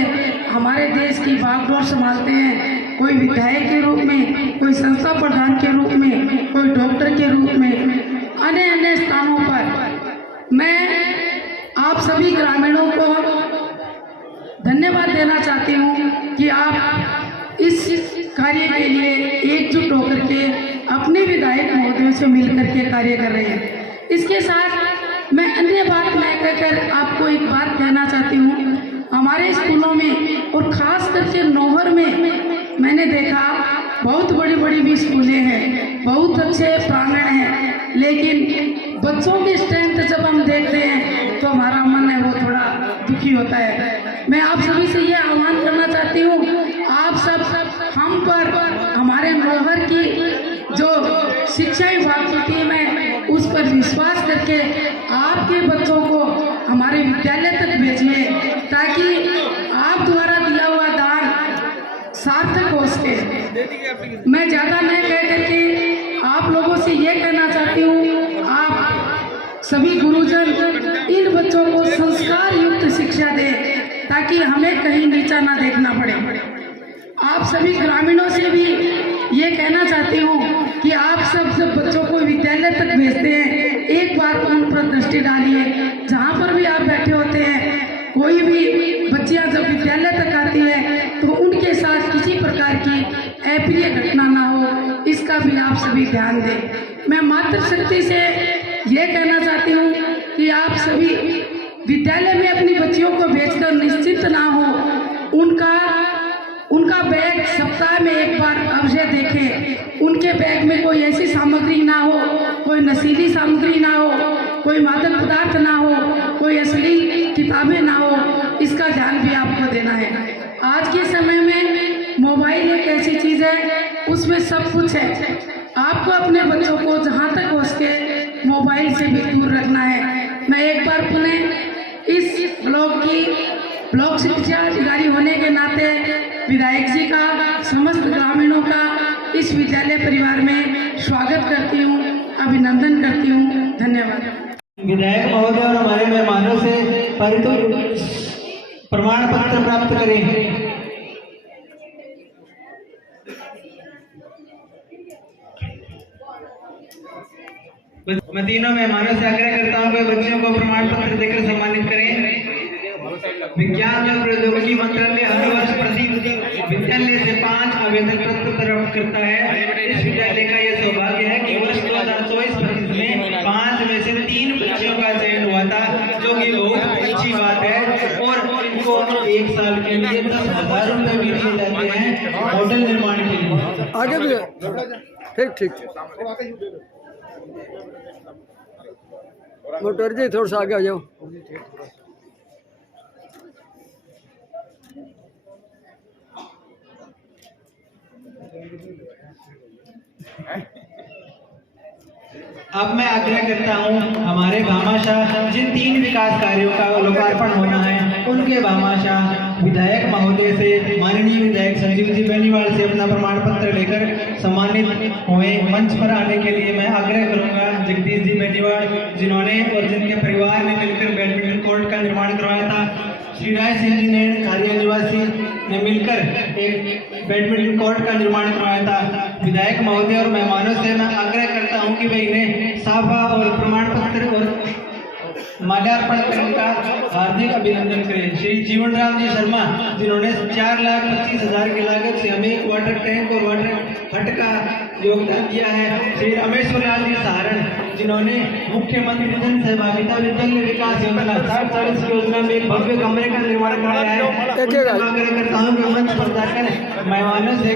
हमारे देश की बागडोर संभालते हैं। कोई विधायक के रूप में, कोई संस्था प्रधान के रूप में, कोई डॉक्टर के रूप में, अन्य स्थानों पर। मैं आप सभी ग्रामीणों को धन्यवाद देना चाहती हूँ कि आप इस कार्य के लिए एकजुट होकर के अपने विधायक महोदयों से मिलकर के कार्य कर रहे हैं। इसके साथ मैं अन्य बात न कहकर आपको एक बात कहना चाहती हूँ। हमारे स्कूलों में और ख़ास करके नौहर में मैंने देखा बहुत बड़ी भी स्कूलें हैं, बहुत अच्छे प्रांगण हैं, लेकिन बच्चों की स्ट्रेंथ जब हम देखते हैं तो हमारा मन है वो थोड़ा दुखी होता है। मैं आप सभी से ये आह्वान करना चाहती हूँ, आप सब हम पर, हमारे नौहर की जो शिक्षा विभाग की टीम है उस पर विश्वास करके आपके बच्चों को हमारे विद्यालय तक भेजिए, ताकि आप द्वारा दिया हुआ दान सार्थक हो सके। मैं ज़्यादा नहीं कह करके आप लोगों से ये कहना चाहती हूँ, आप सभी गुरुजन इन बच्चों को संस्कार युक्त शिक्षा दें, ताकि हमें कहीं नीचा ना देखना पड़े। आप सभी ग्रामीणों से भी ये कहना चाहती हूँ कि आप सब बच्चों को विद्यालय तक भेजते हैं, एक बार उन पर दृष्टि डालिए। जहाँ पर भी आप बैठे होते हैं, कोई भी बच्चियाँ जब विद्यालय तक आती है तो उनके साथ किसी प्रकार की अप्रिय घटना ना हो, इसका भी आप सभी ध्यान दें। मैं मातृशक्ति से ये कहना चाहती हूँ कि आप सभी विद्यालय में अपनी बच्चियों को भेजकर निश्चिंत ना हो। उनका बैग सप्ताह में एक बार अवश्य देखें। उनके बैग में कोई ऐसी सामग्री ना हो, कोई नशीली सामग्री ना हो, कोई मादक पदार्थ ना हो, कोई अश्लील किताबें ना हो, इसका ध्यान भी आपको देना है। आज के समय में मोबाइल एक ऐसी चीज़ है, उसमें सब कुछ है। आपको अपने बच्चों को जहाँ तक हो सके मोबाइल से भी दूर रखना है। मैं एक बार पुनः इस ब्लॉक शिक्षा अधिकारी होने के नाते विधायक जी का, समस्त ग्रामीणों का इस विद्यालय परिवार में स्वागत करती हूँ, अभिनंदन करती हूँ। धन्यवाद। विधायक महोदय और हमारे मेहमानों से प्रमाण पत्र प्राप्त करें। मैं तीनों मेहमानों से आग्रह करता हूँ कि बच्चों को प्रमाण पत्र देकर सम्मानित करें। विज्ञान और प्रौद्योगिकी मंत्रालय हर वर्ष प्रति विद्यालय से 5 आवेदन पत्र प्राप्त करता है। इस विद्यालय का यह सौभाग्य है कि वर्ष 2024-25 में 5 में से 3 बच्चों का चयन हुआ था, जो कि बहुत अच्छी बात है। और इनको 1 साल के लिए 10,000 रुपए भी दिए जाते हैं होटल निर्माण के लिए। आगे भी ठीक मोटर जी थोड़ा सा आगे आ जाओ। अब मैं आग्रह करता हूं हमारे भामाशाह जिन 3 विकास कार्यों का लोकार्पण होना है उनके भामाशाह विधायक महोदय से, माननीय विधायक संजीव जी बेनीवाल से अपना प्रमाण पत्र लेकर सम्मानित हुए। मंच पर आने के लिए मैं आग्रह करूंगा जगदीश जी बेनीवाल, जिन्होंने और जिनके परिवार ने मिलकर बैडमिंटन कोर्ट का निर्माण करवाया था। श्री राय सिंह जी ने खारिया निवासी ने मिलकर एक बैडमिंटन कोर्ट का निर्माण करवाया था। विधायक महोदय और मेहमानों से मैं आग्रह करता हूं कि वे इन्हें साफा और प्रमाण पत्र और माल्यार्पण करने का हार्दिक अभिनंदन करें। श्री जीवन राम जी शर्मा, जिन्होंने 4,25,000 की लागत से हमें एक वाटर टैंक और वाटर हट का योगदान दिया है। श्री रमेश्वर लाल जी सहारण, जिन्होंने मुख्यमंत्री जन सहभागिता विद्यालय विकास योजना 60-40 योजना में एक भव्य कमरे का निर्माण कराया है। आग्रह करता हूं कि मंच पर जाकर मेहमानों से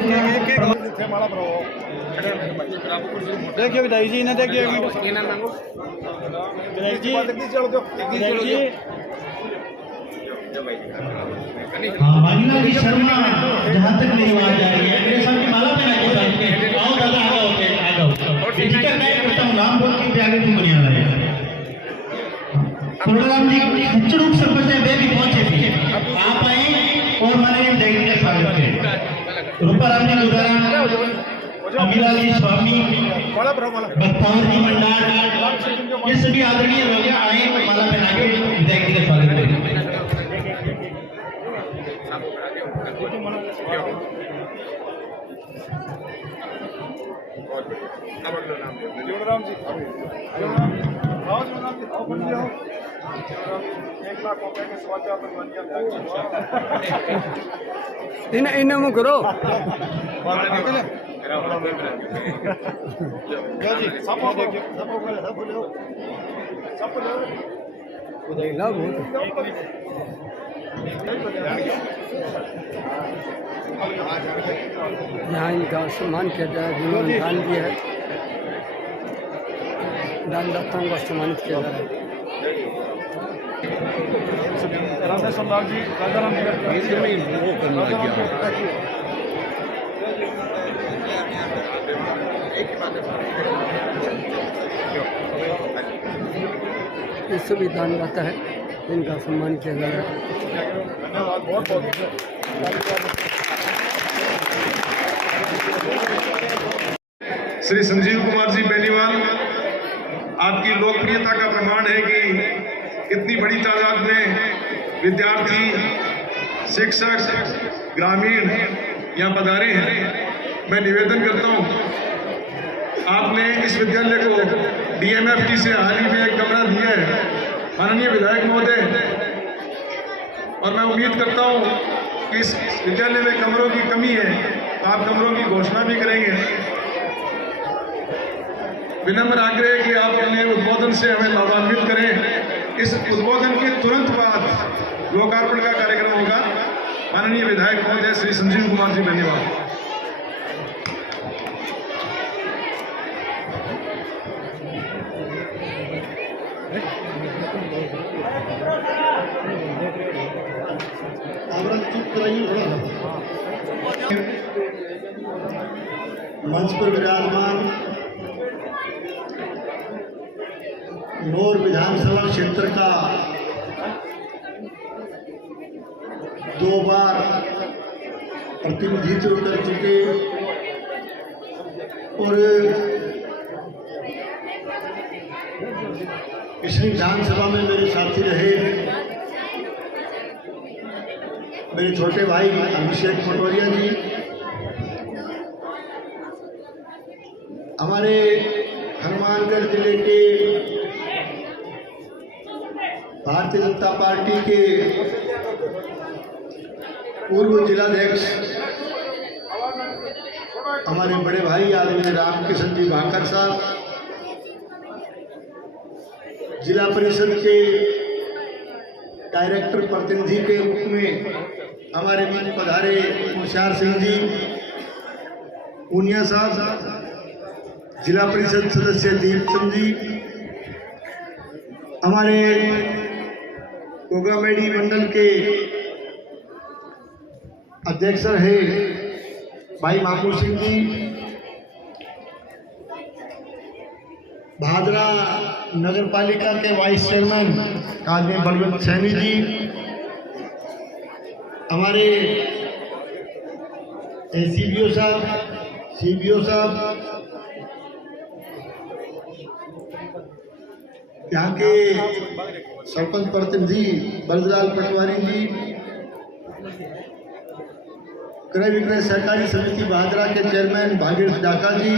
देखिए विधायक जी ने देखिए मांगला जी शर्मा, जहाँ तक मेरी आवाज आ रही है मेरे सामने माला पहना के आओ दादा आ जाओ। ठीक है, मैं करता हूँ नाम बोल के आगे तुम बनिया रहे प्रोग्राम जी खच्चरूप सरपंच है, वे भी पहुंचे थे, आप आए और मैंने देखने का स्वागत किया। रूपाराम जी गुजरान, अमिला जी स्वामी, बख्तावर जी मंडार, ये सभी आदरणीय लोग आए माला पहना के विधायक जी का स्वागत करें। जीवनराम जी आओ, जीवनराम जी आओ, बन जाओ। 1 लाख रुपए के समाचार पर बन गया। इन मुँह करो यहाँ इनका सम्मान किया जाए, जिन्होंने दान दिया है, दानदाताओं का सम्मानित किया जा रहा है। राधा सम्राट जी, राजा राम ये सभी दानदाता है, इनका सम्मान किया जा रहा है। धन्यवाद, बहुत बहुत। श्री संजीव कुमार जी बेनीवाल, आपकी लोकप्रियता का प्रमाण है कि इतनी बड़ी तादाद में विद्यार्थी, शिक्षक, ग्रामीण यहाँ पधारे हैं। मैं निवेदन करता हूँ, आपने इस विद्यालय को DMFT से हाल ही में एक कमरा दिया है माननीय विधायक महोदय, और मैं उम्मीद करता हूँ कि इस विद्यालय में कमरों की कमी है, आप कमरों की घोषणा भी करेंगे। विनम्र आग्रह कि आप अपने उद्बोधन से हमें लाभान्वित करें। इस उद्बोधन के तुरंत बाद लोकार्पण का कार्यक्रम होगा। माननीय विधायक महोदय श्री संजीव कुमार जी, धन्यवाद। मंच पर विराजमान नौर विधानसभा क्षेत्र का 2 बार प्रतिनिधित्व कर चुके और पिछली विधानसभा में मेरे साथी रहे मेरे छोटे भाई अभिषेक पटोरिया जी, हमारे हनुमानगढ़ जिले के भारतीय जनता पार्टी के पूर्व जिलाध्यक्ष हमारे बड़े भाई आदरणीय रामकिशन जी भाकर साहब, जिला परिषद के डायरेक्टर प्रतिनिधि के रूप में हमारे बीच पधारे तुषार सिंह जी पूनिया साहब, जिला परिषद सदस्य दीपचंद जी, हमारे कोगरामेडी मंडल के अध्यक्ष रहे भाई मामू सिंह जी, भादरा नगर पालिका के वाइस चेयरमैन आदमी बलवंत सैनी जी, हमारे सीबीओ साहब, यहाँ के सरपंच प्रतिनिधि बलदलाल पटवारी जी, क्रय विक्रय सहकारी समिति भादरा के चेयरमैन भागीरथ डाका जी,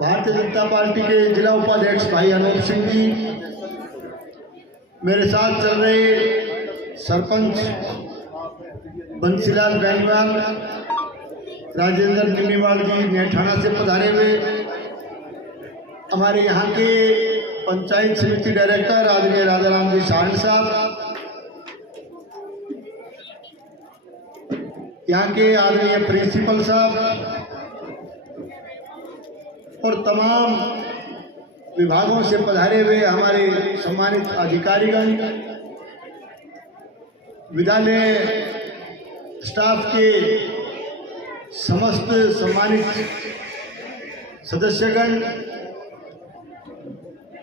भारतीय जनता पार्टी के जिला उपाध्यक्ष भाई अनूप सिंह जी, मेरे साथ चल रहे सरपंच बंसीलाल बैनवाल, राजेंद्र निमीवाल जी नेठाना से पधारे हुए, हमारे यहाँ के पंचायत समिति डायरेक्टर आदरणीय राजाराम जी साहन साहब, यहाँ के आदरणीय प्रिंसिपल साहब और तमाम विभागों से पधारे हुए हमारे सम्मानित अधिकारीगण, विद्यालय स्टाफ के समस्त सम्मानित सदस्यगण,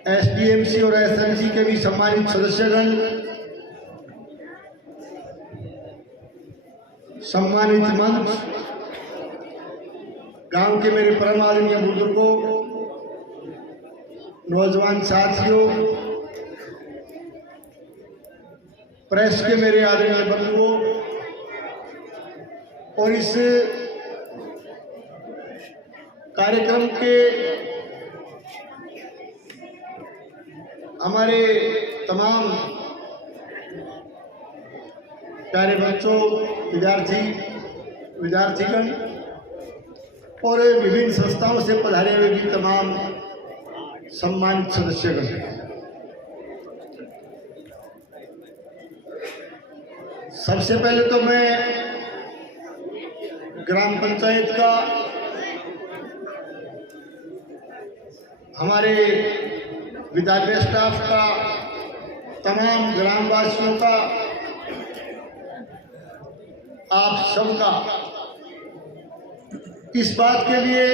एसडीएमसी और एसएमसी के भी सम्मानित सदस्यगण, सम्मानित मंच, गांव के मेरे परम आदरणीय बुजुर्गों, नौजवान साथियों, प्रेस के मेरे आदरणीय बंधुओं और इस कार्यक्रम के हमारे तमाम प्यारे बच्चों, विद्यार्थीगण और विभिन्न संस्थाओं से पधारे हुए भी तमाम सम्मानित सदस्यगण, सबसे पहले तो मैं ग्राम पंचायत का, हमारे विद्यालय स्टाफ का, तमाम ग्रामवासियों का, आप सबका इस बात के लिए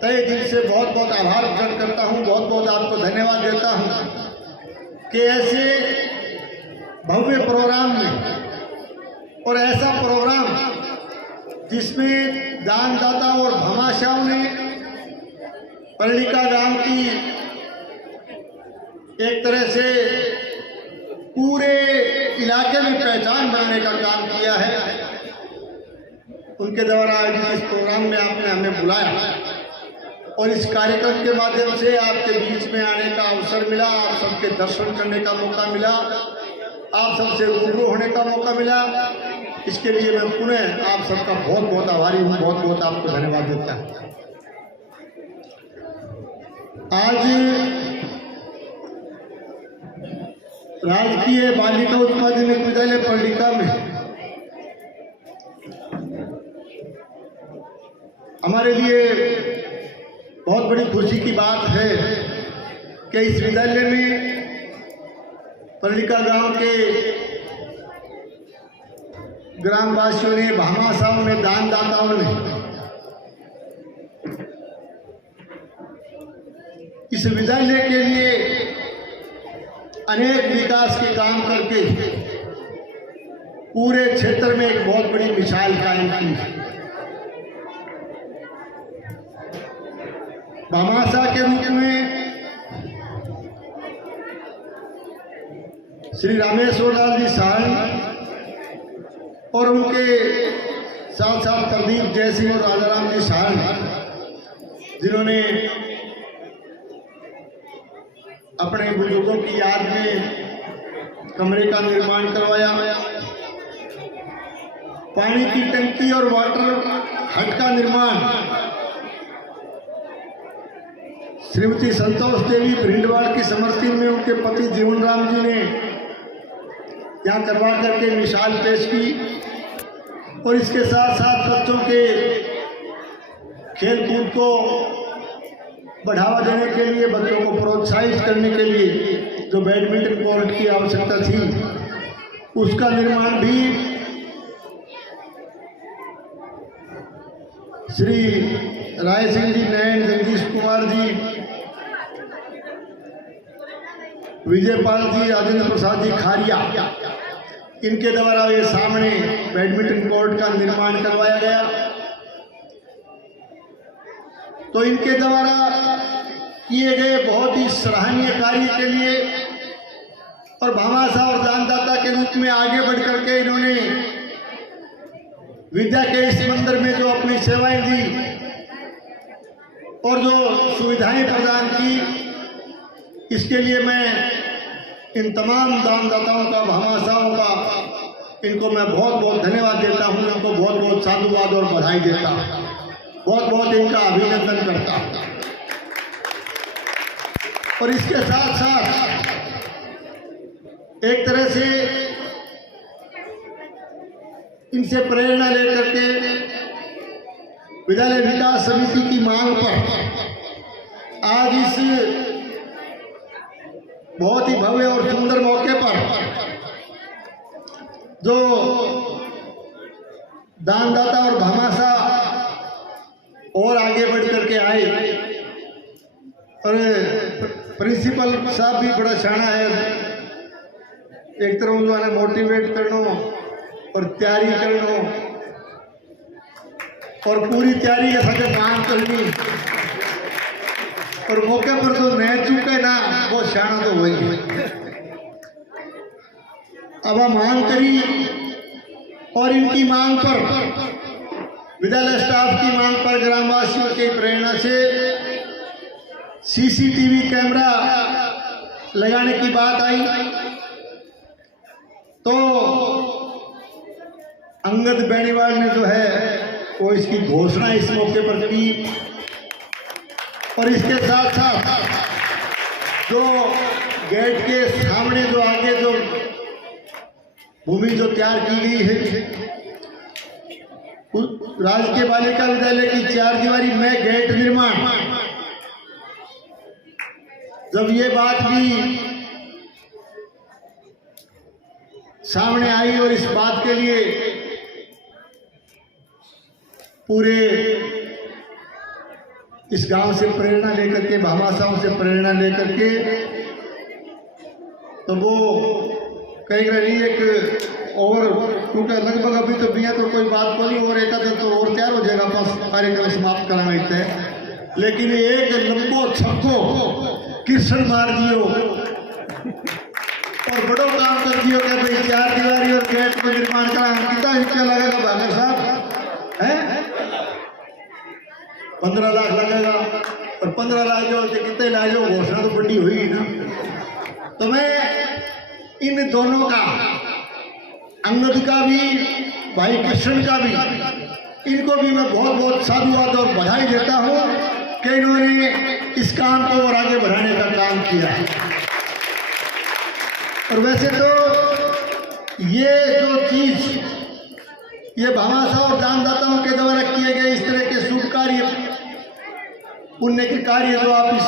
तहे दिल से बहुत बहुत आभार व्यक्त करता हूं, बहुत बहुत आपको धन्यवाद देता हूं कि ऐसे भव्य प्रोग्राम में और ऐसा प्रोग्राम जिसमें दानदाता और भामाशाहों ने पर्लिका गांव की एक तरह से पूरे इलाके में पहचान बनाने का काम किया है, उनके द्वारा आयोजित इस प्रोग्राम में आपने हमें बुलाया और इस कार्यक्रम के माध्यम से आपके बीच में आने का अवसर मिला, आप सबके दर्शन करने का मौका मिला, आप सबसे रूबरू होने का मौका मिला। इसके लिए मैं पुनः आप सबका बहुत बहुत आभारी हूँ, बहुत बहुत आपको धन्यवाद देता हूँ। आज राजकीय बालिका उच्च माध्यमिक विद्यालय पर्लिका में हमारे लिए बहुत बड़ी खुशी की बात है कि इस विद्यालय में पर्लिका गांव के ग्रामवासियों ने, भामाशाहों ने, दानदाताओं ने इस विद्यालय के लिए अनेक विकास के काम करके पूरे क्षेत्र में एक बहुत बड़ी मिसाल कायम की। भामाशाह के रूप में श्री रामेश्वर लाल जी साहन और उनके साथ साथ प्रदीप जयसिंह और राजाराम जी साहन, जिन्होंने अपने बुजुर्गों की याद में कमरे का निर्माण करवाया, पानी की टंकी और वाटर हट का निर्माण श्रीमती संतोष देवी भिंडवाड़ की समर्थी में उनके पति जीवन राम जी ने यहाँ करवा करके मिसाल पेश की। और इसके साथ साथ बच्चों के खेल कूद को बढ़ावा देने के लिए, बच्चों को प्रोत्साहित करने के लिए जो बैडमिंटन कोर्ट की आवश्यकता थी, उसका निर्माण भी श्री राय सिंह जी नैन, जगदीश कुमार जी, विजयपाल जी, राजेंद्र प्रसाद जी खारिया, इनके द्वारा ये सामने बैडमिंटन कोर्ट का निर्माण करवाया गया। तो इनके द्वारा किए गए बहुत ही सराहनीय कार्य के लिए और भामाशाह और दानदाता के रूप में आगे बढ़ करके इन्होंने विद्या के इस मंदिर में जो अपनी सेवाएं दी और जो सुविधाएं प्रदान की, इसके लिए मैं इन तमाम दानदाताओं का, भामाशाहों का, इनको मैं बहुत बहुत धन्यवाद देता हूँ, इनको बहुत बहुत साधुवाद और बधाई देता हूँ, बहुत बहुत इनका अभिनंदन करता हूँ। और इसके साथ साथ एक तरह से इनसे प्रेरणा लेकर के विद्यालय विकास समिति की मांग पर आज इस बहुत ही भव्य और सुंदर मौके पर जो दानदाता और भामाशाह और आगे बढ़ करके आए और प्रिंसिपल साहब भी बड़ा शाना है, एक तरह उन्होंने मोटिवेट करना और तैयारी करना और पूरी तैयारी के साथ काम करनी और मौके पर तो नया चुके ना, वो शाना तो वही है। अब हम मांग करी और इनकी मांग पर, विद्यालय स्टाफ की मांग पर, ग्रामवासियों की प्रेरणा से सीसीटीवी कैमरा लगाने की बात आई। तो अंगद बेनीवाल ने जो है वो इसकी घोषणा इस मौके पर की और इसके साथ साथ जो गेट के सामने जो आगे जो भूमि जो तैयार की गई है, राजकीय बालिका विद्यालय की 4 दीवारी में गेट निर्माण, जब ये बात भी सामने आई और इस बात के लिए पूरे इस गांव से प्रेरणा लेकर के, भामाशाहों से प्रेरणा लेकर के, तो वो कहीं रही एक और, क्योंकि लगभग अभी तो बिया तो कोई बात को नहीं, और एक आध तो और तैयार हो जाएगा, बस कार्यक्रम समाप्त कराना है। लेकिन एक लंबो छक्को कृष्ण मार दियो और बड़ो काम कर दियो कि भाई 4 दीवारी और गेट को निर्माण करा, कितना रुपया लगेगा भागर साहब है? 15 लाख लगेगा और 15 लाख जो कितने ला जो, घोषणा तो बड़ी हुई ना। तो मैं इन दोनों का, अंगद का भी, भाई कृष्ण का भी, इनको भी मैं बहुत बहुत साधुवाद और बधाई देता हूँ कि इन्होंने इस काम को और आगे बढ़ाने का काम किया है। और वैसे तो ये जो चीज, ये भामाशाह और दानदाताओं के द्वारा किए गए इस तरह के शुभ कार्य, पुण्य के कार्य जो आप इस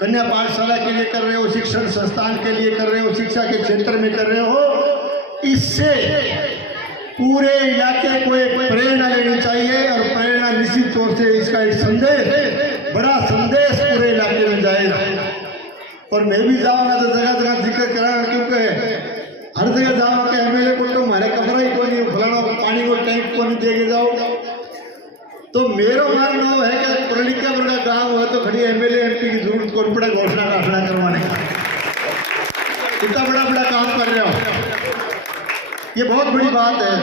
कन्या पाठशाला के लिए कर रहे हो, शिक्षण संस्थान के लिए कर रहे हो, शिक्षा के क्षेत्र में कर रहे हो, इससे पूरे इलाके को एक प्रेरणा लेनी चाहिए और प्रेरणा निश्चित तौर से इसका एक संदेश, बड़ा संदेश पूरे इलाके में जाएगा। और मैं भी जाऊंगा तो जगह जगह जिक्र कराऊंगा, क्योंकि हर जगह जाऊंगा कि एमएलए को तो हमारे कमरा ही कोई नहीं, फलाना पानी को टैंक को नहीं दे के जाओ। तो मेरा मानना है कि पुरलिका बड़ा गाँव है तो खड़ी एमएलए एमपी की जरूरत कौन पड़े घोषणा करवाने का। इतना बड़ा बड़ा काम कर रहे हो, ये बहुत बड़ी बात है।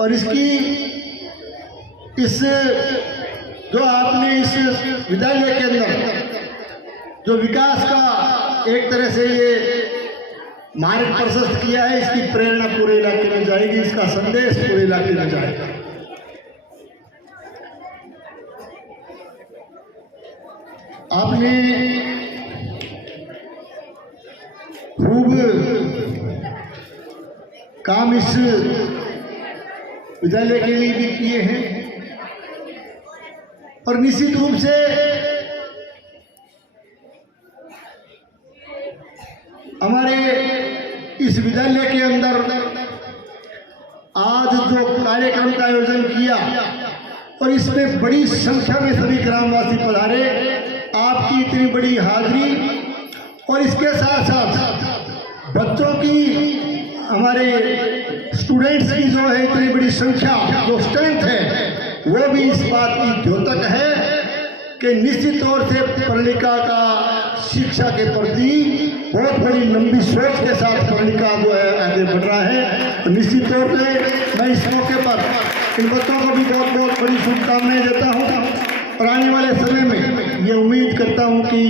और इसकी इस जो आपने इस विद्यालय के अंदर जो विकास का एक तरह से ये मार्ग प्रशस्त किया है, इसकी प्रेरणा पूरे इलाके में जाएगी, इसका संदेश पूरे इलाके में जाएगा। आपने खूब काम इस विद्यालय के लिए भी किए हैं और निश्चित रूप से हमारे इस विद्यालय के अंदर आज जो कार्यक्रम का आयोजन किया और इसमें बड़ी संख्या में सभी ग्रामवासी पधारे, आपकी इतनी बड़ी हाजिरी और इसके साथ साथ बच्चों की, हमारे स्टूडेंट्स की जो है इतनी बड़ी संख्या, जो स्ट्रेंथ है, वो भी इस बात की द्योतक है कि निश्चित तौर से पर्णिका का शिक्षा के प्रति बहुत बड़ी लंबी सोच के साथ पर्णिका जो है आगे बढ़ रहा है। तो निश्चित तौर से मैं इस मौके पर इन बच्चों को भी बहुत बहुत बड़ी शुभकामनाएं देता हूँ और आने वाले समय में ये उम्मीद करता हूँ कि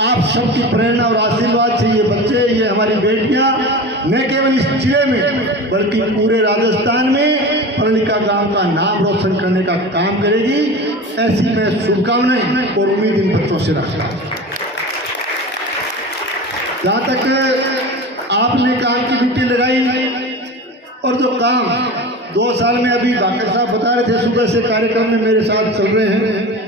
आप सबकी प्रेरणा और आशीर्वाद से ये बच्चे, ये हमारी बेटियाँ न केवल इस जिले में बल्कि पूरे राजस्थान में पर्णिका गांव का नाम रोशन करने का काम करेगी, ऐसी मैं शुभकामनाएं और उम्मीद इन बच्चों से रखता हूँ। जहाँ तक आपने काम की ड्यूटी लगाई और जो काम 2 साल में अभी भाकर साहब बता रहे थे, सुबह से कार्यक्रम में मेरे साथ चल रहे हैं,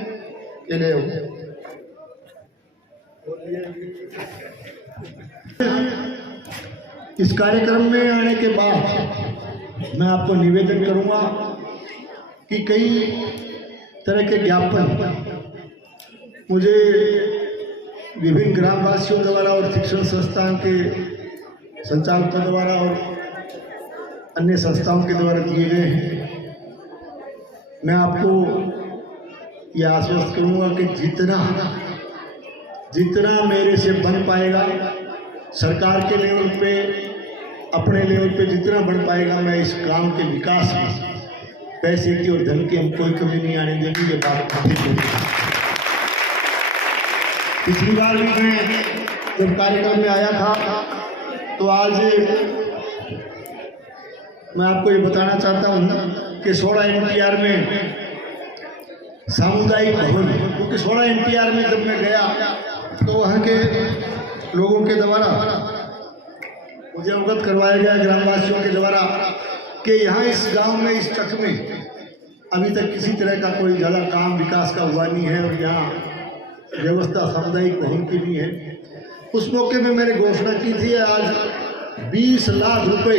इस कार्यक्रम में आने के बाद मैं आपको निवेदन करूंगा कि कई तरह के ज्ञापन मुझे विभिन्न ग्रामवासियों द्वारा और शिक्षण संस्थान के संचालकों द्वारा और अन्य संस्थाओं के द्वारा दिए गए हैं। मैं आपको यह आश्वस्त करूंगा कि जितना मेरे से बन पाएगा, सरकार के लेवल पे, अपने लेवल पे जितना बन पाएगा, मैं इस काम के विकास में पैसे की और धन की हम कोई कमी नहीं आने देंगे। ये बात पिछली बार भी मैं जब कार्यक्रम में आया था तो आज मैं आपको ये बताना चाहता हूँ कि 16 NTR में सामुदायिक भवन, क्योंकि 16 NTR में जब मैं गया तो वहाँ के लोगों के द्वारा मुझे अवगत करवाया गया, ग्रामवासियों के द्वारा, कि यहाँ इस गांव में, इस चक में अभी तक किसी तरह का कोई ज़्यादा काम विकास का हुआ नहीं है और यहाँ व्यवस्था सामुदायिक भवन की नहीं है। उस मौके में मैंने घोषणा की थी, आज 20 लाख रुपए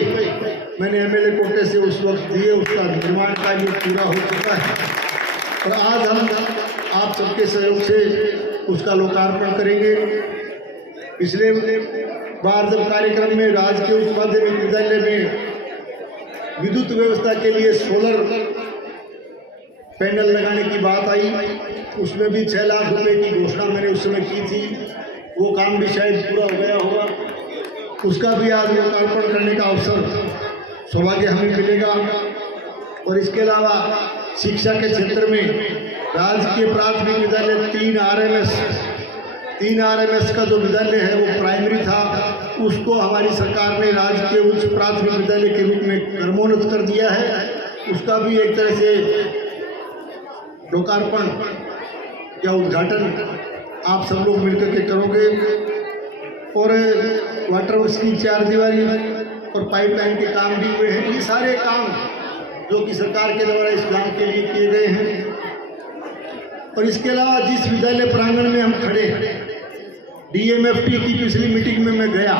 मैंने MLA कोटे से उस वक्त दिए, उसका निर्माण कार्य पूरा हो चुका है और आज हम आप सबके सहयोग से उसका लोकार्पण करेंगे। पिछले बार जब कार्यक्रम में राजकीय उच्च माध्यमिक विद्यालय में विद्युत व्यवस्था के लिए सोलर पैनल लगाने की बात आई, उसमें भी 6 लाख रुपए की घोषणा मैंने उस समय की थी। वो काम भी शायद पूरा हो गया होगा, उसका भी आज लोकार्पण करने का अवसर सौभाग्य हमें मिलेगा। और इसके अलावा शिक्षा के क्षेत्र में राजकीय प्राथमिक विद्यालय 3 RMS का जो विद्यालय है वो प्राइमरी था, उसको हमारी सरकार ने राजकीय उच्च प्राथमिक विद्यालय के रूप में क्रमोन्नत कर दिया है। उसका भी एक तरह से लोकार्पण या उद्घाटन आप सब लोग मिलकर के करोगे। और वाटर वर्क्स की 4 दीवारी और पाइपलाइन के काम भी हुए हैं। ये सारे काम जो कि सरकार के द्वारा इस गांव के लिए किए गए हैं। और इसके अलावा जिस विद्यालय प्रांगण में हम खड़े हैं, DMFT की पिछली मीटिंग में मैं गया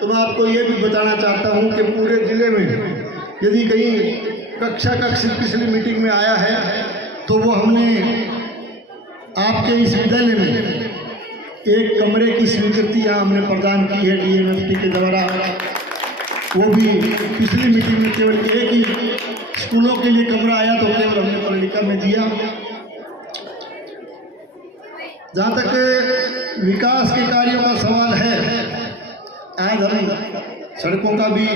तो मैं आपको ये भी बताना चाहता हूँ कि पूरे जिले में यदि कहीं कक्षा पिछली मीटिंग में आया है तो वो हमने आपके इस विद्यालय में एक कमरे की स्वीकृति यहाँ हमने प्रदान की है DMFT के द्वारा। वो भी पिछली मीटिंग में केवल एक ही स्कूलों के लिए कमरा आया तो केवल हमने पर्णिका में दिया। जहाँ तक विकास के कार्यों का सवाल है, आज हम सड़कों का भी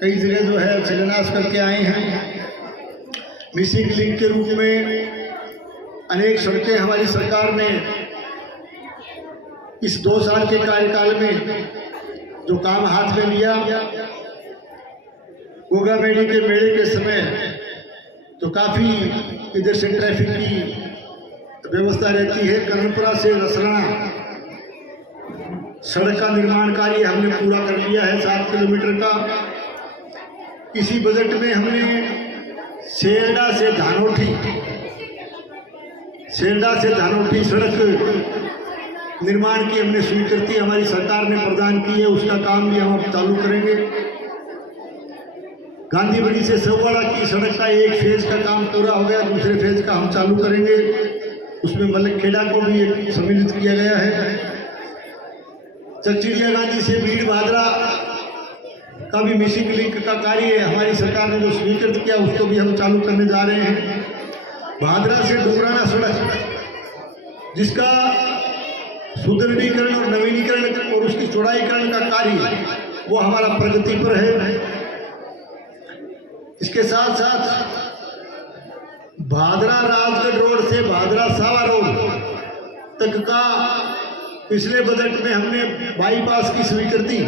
कई जगह जो है शिलान्यास करके आए हैं। मिसिंग लिंक के रूप में अनेक सड़कें हमारी सरकार ने इस 2 साल के कार्यकाल में जो काम हाथ में लिया, गोगा मेले के मेले के समय तो काफ़ी इधर से ट्रैफिक की व्यवस्था रहती है। कर्णपुरा से रसना सड़क का निर्माण कार्य हमने पूरा कर लिया है 7 किलोमीटर का। इसी बजट में हमने सेरडा से धानोठी सड़क निर्माण की हमने स्वीकृति हमारी सरकार ने प्रदान की है, उसका काम भी हम अब चालू करेंगे। गांधीबड़ी से सवाड़ा की सड़क का एक फेज का काम पूरा हो गया, दूसरे फेज का हम चालू करेंगे। उसमें मलकखेड़ा को भी सम्मिलित किया गया है। चकचिड़िया गांधी से भीड़ भादरा का भी मिसिंग लिंक का कार्य हमारी सरकार ने जो स्वीकृत किया उसको भी हम चालू करने जा रहे हैं। भादरा से डुमराना सड़क जिसका सुदृढ़ीकरण और नवीनीकरण और उसकी चौड़ाईकरण का कार्य वो हमारा प्रगति पर है। इसके साथ साथ भादरा राजगढ़ रोड से भादरा सावा रोड तक का पिछले बजट में हमने बाईपास की स्वीकृति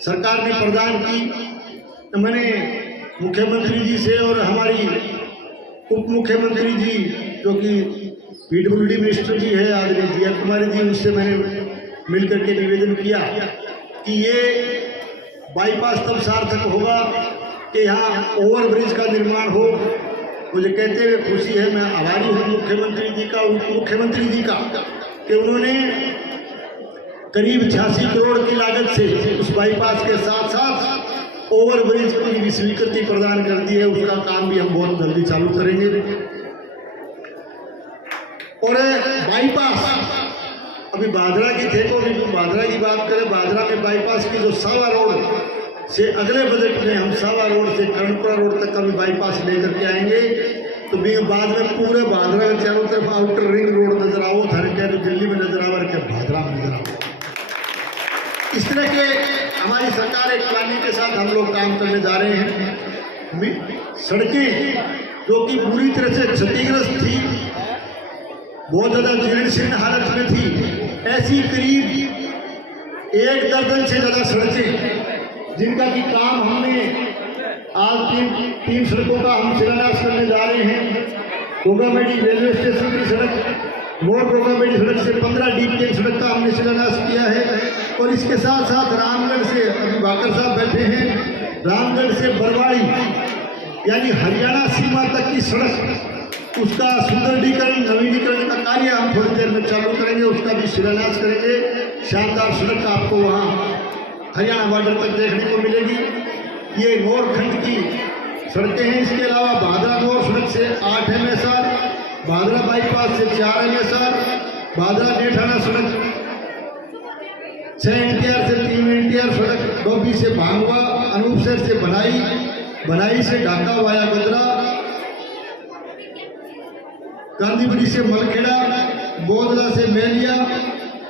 सरकार ने प्रदान की। मैंने मुख्यमंत्री जी से और हमारी उप मुख्यमंत्री जी जो कि पीडब्ल्यूडी मिनिस्टर जी है आदरणीय जिया कुमारी जी, उससे मैंने मिलकर के निवेदन किया कि ये बाईपास तब सार्थक होगा कि यहाँ ओवरब्रिज का निर्माण हो। मुझे कहते हुए खुशी है, मैं आभारी हूँ मुख्यमंत्री जी का, उप मुख्यमंत्री जी का, कि उन्होंने करीब 86 करोड़ की लागत से उस बाईपास के साथ साथ ओवरब्रिज की भी स्वीकृति प्रदान कर दी है। उसका काम भी हम बहुत जल्दी चालू करेंगे। और बाईपास अभी भादरा की थे तो भादरा की बात करें, भादरा में बाईपास की जो सावा रोड से अगले बजट में हम सावा रोड से कर्णपुरा रोड तक का भी बाईपास लेकर के आएंगे। तो बाद में पूरे भादरा के चारों तरफ आउटर रिंग रोड नजर आओ, दिल्ली में नजर आवर के भादरा में नजर आओ। इस तरह के हमारी सरकार एक प्लानिंग के साथ हम लोग काम करने जा रहे हैं। सड़कें जो कि पूरी तरह से क्षतिग्रस्त थी, बहुत ज़्यादा जीर्ण शीर्ण हालत में थी, ऐसी करीब 1 दर्जन से ज़्यादा सड़कें जिनका कि काम हमने आज 3 सड़कों का हम शिलान्यास करने जा रहे हैं। गोगामेडी रेलवे स्टेशन की सड़क, मोर गोगामेडी सड़क से 15 डीपीएम सड़क का हमने शिलान्यास किया है। और इसके साथ साथ रामगढ़ से, अभी बाकर साहब बैठे हैं, रामगढ़ से बरवाड़ी यानी हरियाणा सीमा तक की सड़क, उसका सुदृढ़ीकरण नवीनीकरण का कार्य हम थोड़ी देर में चालू करेंगे, उसका भी शिलान्यास करेंगे। शानदार सड़क आपको वहाँ हरियाणा बॉर्डर तक देखने को मिलेगी। ये नौरखंड की सड़कें हैं। इसके अलावा भादरा नौर सड़क से 8 MSR, भादरा बाईपास से 4 MSR, भादरा नेठाना सड़क 6 NTR से 3 NTR सड़क, डोभी से भांगवा, अनूपसर से बनाई, बनाई से ढाका वाया बदरा, गांधीबड़ी से मलखेड़ा, बोधला से मेलिया,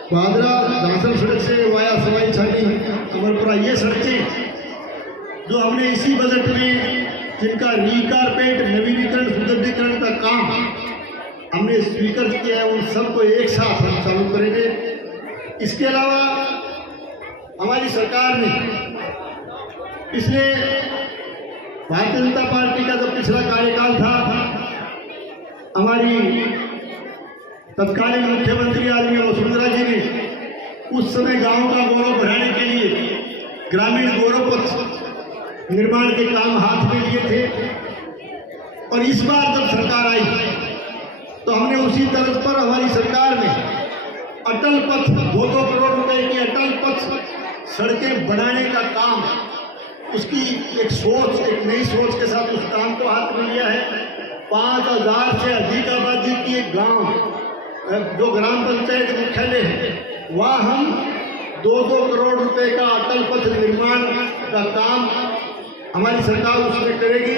भादरा झांसर सड़क से वाया सवाई छानी अमरपुरा। ये सड़कें जो हमने इसी बजट में जिनका रीकारपेट नवीनीकरण सुदृढ़ीकरण का काम हमने स्वीकृत किया है, उन सबको एक साथ हम चालू करेंगे। इसके अलावा हमारी सरकार ने पिछले भारतीय जनता पार्टी का जो पिछला कार्यकाल था, हमारी तत्कालीन मुख्यमंत्री आदरणीय वसुंधरा जी ने उस समय गांव का गौरव बढ़ाने के लिए ग्रामीण गौरव पथ निर्माण के काम हाथ में लिए थे। और इस बार जब सरकार आई तो हमने उसी तर्ज पर हमारी सरकार ने अटल पथ 200 करोड़ रुपए की अटल पथ सड़कें बनाने का काम, उसकी एक सोच, एक नई सोच के साथ उस काम को हाथ में लिया है। 5000 से अधिक आबादी की एक गांव जो ग्राम पंचायत मुख्यालय है, वहाँ हम 2-2 करोड़ रुपए का अटल पथ निर्माण का काम हमारी सरकार उसमें करेगी।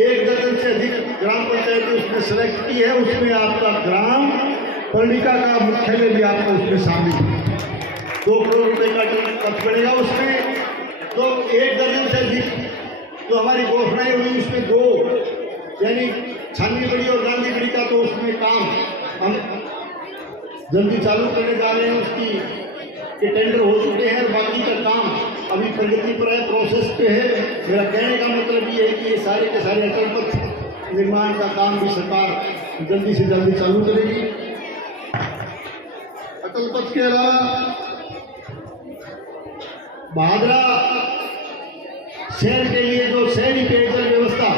1 दर्जन से अधिक ग्राम पंचायतें उसमें सेलेक्ट की है। उसमें आपका ग्राम पर्लिका का मुख्यालय भी आपको उसमें शामिल है। 2 करोड़ रुपए का खर्च पड़ेगा उसमें। तो 1 दर्जन से अधिक जो हमारी घोषणाएं हुई उसमें 2 यानी छानीगढ़ी और गांधीगढ़ी का तो उसमें काम हम जल्दी चालू करने जा रहे हैं। उसकी के टेंडर हो चुके हैं और बाकी का काम अभी प्रगति पर है, प्रोसेस पे है। मेरा कहने का मतलब ये है कि ये सारे के सारे अटल पथ निर्माण का काम भी सरकार जल्दी से जल्दी चालू करेगी। अटल पथ के अलावा भादरा शहर के लिए जो शहरी पेयजल व्यवस्था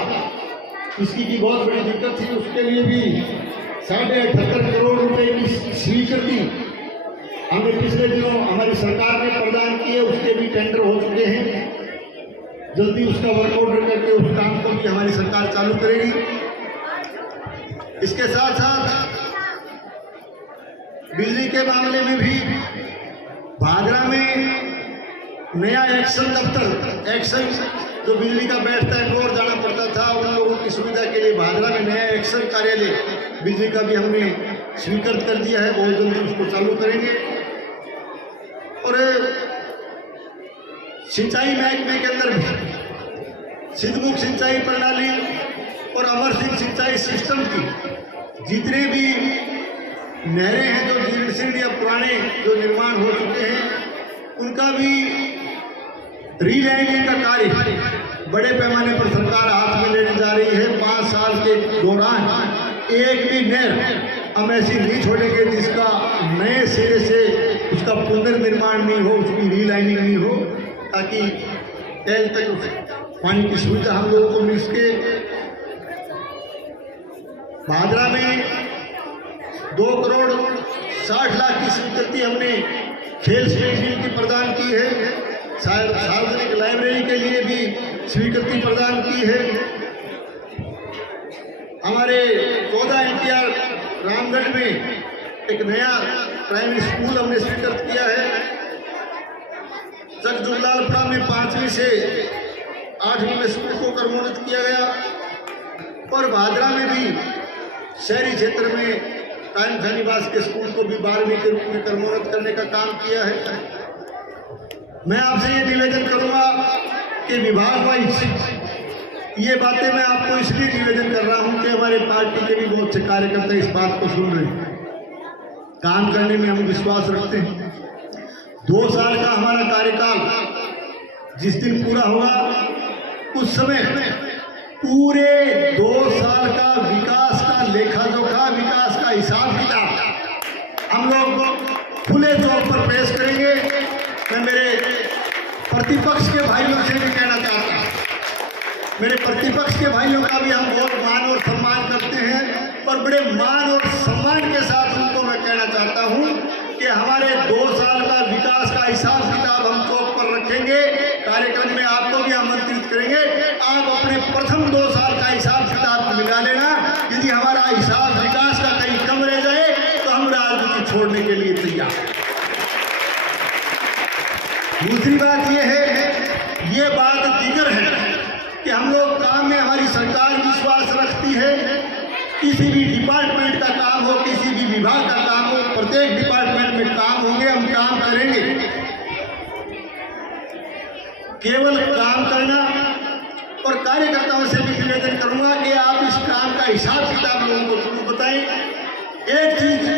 इसकी की बहुत बड़ी दिक्कत थी, उसके लिए भी 78.5 करोड़ रुपए की स्वीकृति हमने पिछले दिनों हमारी सरकार ने प्रदान किए। उसके भी टेंडर हो चुके हैं। जल्दी उसका वर्कआउट करके उस काम को भी हमारी सरकार चालू करेगी। इसके साथ साथ बिजली के मामले में भी भादरा में नया एक्शन दफ्तर, एक्शन जो बिजली का बैठता है इंदौर जाना पड़ता था, उन लोगों की सुविधा के लिए भादरा में नया एक्शन कार्यालय बिजली का भी हमने स्वीकृत कर दिया है। बहुत जल्दी उसको चालू करेंगे। और सिंचाई महकमे के अंदर भी सिद्धमुख सिंचाई प्रणाली और अमर सिंह सिंचाई सिस्टम की जितने भी नहरें हैं जो जीर्ण या पुराने जो निर्माण हो चुके हैं उनका भी रीलाइनिंग का कार्य बड़े पैमाने पर सरकार हाथ में लेने जा रही है। 5 साल के दौरान एक भी नहर हम ऐसी नहीं छोड़ेंगे जिसका नए सिरे से उसका पुनर्निर्माण नहीं हो, उसकी रीलाइनिंग नहीं हो, ताकि टैल तक पानी की सुविधा हम लोगों को मिल सके। भादरा में 2 करोड़ 60 लाख की स्वीकृति हमने खेल स्टेडियम की प्रदान की है। सार्वजनिक लाइब्रेरी के लिए भी स्वीकृति प्रदान की है। हमारे 14 NTR रामगढ़ में एक नया प्राइमरी स्कूल हमने स्वीकृत किया है। जगजुगलालपुरा में 5वीं से 8वीं में स्कूल को कर्मोन्नत किया गया। और भादरा में भी शहरी क्षेत्र में कायम निवास के स्कूल को भी 12वीं के रूप में कर्मोन्नत करने का काम किया है। मैं आपसे ये निवेदन करूंगा कि विभाग वाइज ये बातें मैं आपको इसलिए निवेदन कर रहा हूं कि हमारे पार्टी के भी बहुत से कार्यकर्ता इस बात को सुन रहे हैं। काम करने में हम विश्वास रखते हैं। 2 साल का हमारा कार्यकाल जिस दिन पूरा होगा उस समय पूरे 2 साल का विकास का लेखा जोखा, विकास का हिसाब किताब हम लोग खुले तौर पर पेश करेंगे। मैं मेरे प्रतिपक्ष के भाइयों से भी कहना चाहता हूँ, मेरे प्रतिपक्ष के भाइयों का भी हम बहुत मान और सम्मान करते हैं और बड़े मान और सम्मान के साथ उनको मैं कहना चाहता हूँ कि हमारे 2 साल का विकास का हिसाब किताब हम चौक पर रखेंगे। कार्यक्रम में आपको भी आमंत्रित करेंगे। आप अपने प्रथम 2 साल का हिसाब किताब मिला लेना। यदि हमारा हिसाब विकास का कहीं कम रह जाए तो हम राजनीति छोड़ने के लिए तैयार। दूसरी बात यह है, ये बात दीगर है कि हम लोग काम में हमारी सरकार विश्वास रखती है। किसी भी डिपार्टमेंट का काम हो, किसी भी विभाग का काम हो, प्रत्येक डिपार्टमेंट में काम होंगे, हम काम करेंगे। केवल काम करना। और कार्यकर्ताओं से भी निवेदन करूंगा कि आप इस काम का हिसाब किताब लोगों को जरूर बताएं। एक चीज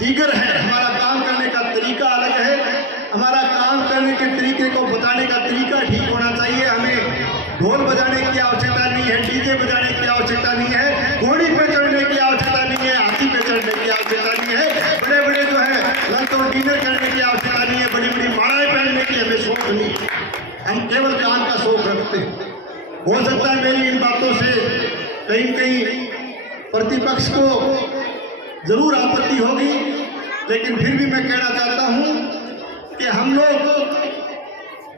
दीगर है, हमारा काम करने का तरीका अलग है। हमारा काम करने के तरीके को बताने का तरीका ठीक होना चाहिए। हमें ढोल बजाने की आवश्यकता नहीं है, डीजे बजाने की आवश्यकता नहीं है, घोड़ी पे चढ़ने की आवश्यकता नहीं है, हाथी पे चढ़ने की आवश्यकता नहीं है, बड़े बड़े जो है लंच और डिनर करने की आवश्यकता नहीं है, बड़ी बड़ी मालाएं पहनने की हमें शौक नहीं है। हम केवल काम का शौक रखते हैं। हो सकता है मेरी इन बातों से कहीं कहीं प्रतिपक्ष को जरूर आपत्ति होगी, लेकिन फिर भी मैं कहना चाहता हूं कि हम लोग,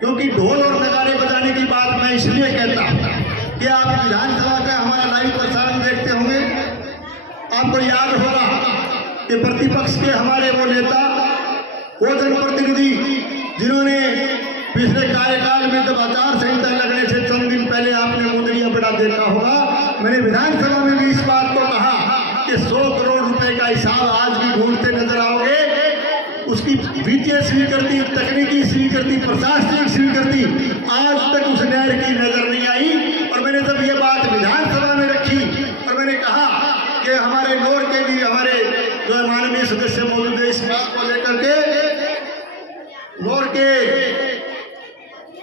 क्योंकि ढोल और नगाड़े बजाने की बात मैं इसलिए कहता हूं कि आप विधानसभा का हमारा लाइव प्रसारण देखते होंगे। आपको याद होगा कि प्रतिपक्ष के हमारे वो नेता, वो जनप्रतिनिधि जिन्होंने पिछले कार्यकाल में जब आचार संहिता लगने से चंद दिन पहले आपने मुंदरिया बड़ा देखा होगा, मैंने विधानसभा में भी इस बात को कहा कि 100 करोड़ रुपए रुपए का हिसाब आज भी ढूंढते नजर आओगे। उसकी वित्तीय स्वीकृति, तकनीकी स्वीकृति, प्रशासनिक स्वीकृति आज तक उस नहर की नजर नहीं आई। और मैंने जब ये बात विधानसभा में रखी और मैंने कहा कि हमारे नोर के भी हमारे जो माननीय सदस्य मौजूद है, इस बात को लेकर के नोर के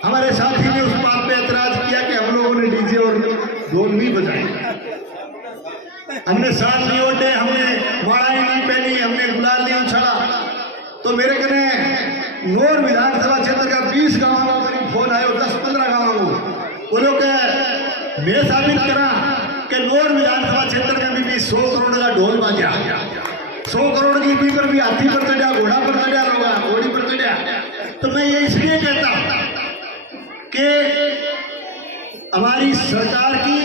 हमारे साथी ने उस बात पे ऐतराज किया कि हम लोगों ने डीजे और ढोल नहीं बजाए, हमने साथ नहीं ओढ़े, हमने माड़ाई नहीं पहनी, हमने गुलाल नहीं उछाला। तो मेरे कने नोर विधानसभा क्षेत्र का 20 गाँव का फोन आयो, 10-15 गाँव वो लोग मैं साबित करा कि नोर विधानसभा क्षेत्र में भी 100 करोड़ का ढोल बाजा, 100 करोड़ की भी पर भी हाथी पर चढ़ा, घोड़ा पर चढ़ा, घोड़ी पर चढ़ा। तो मैं ये इसलिए कहता हूँ कि हमारी सरकार की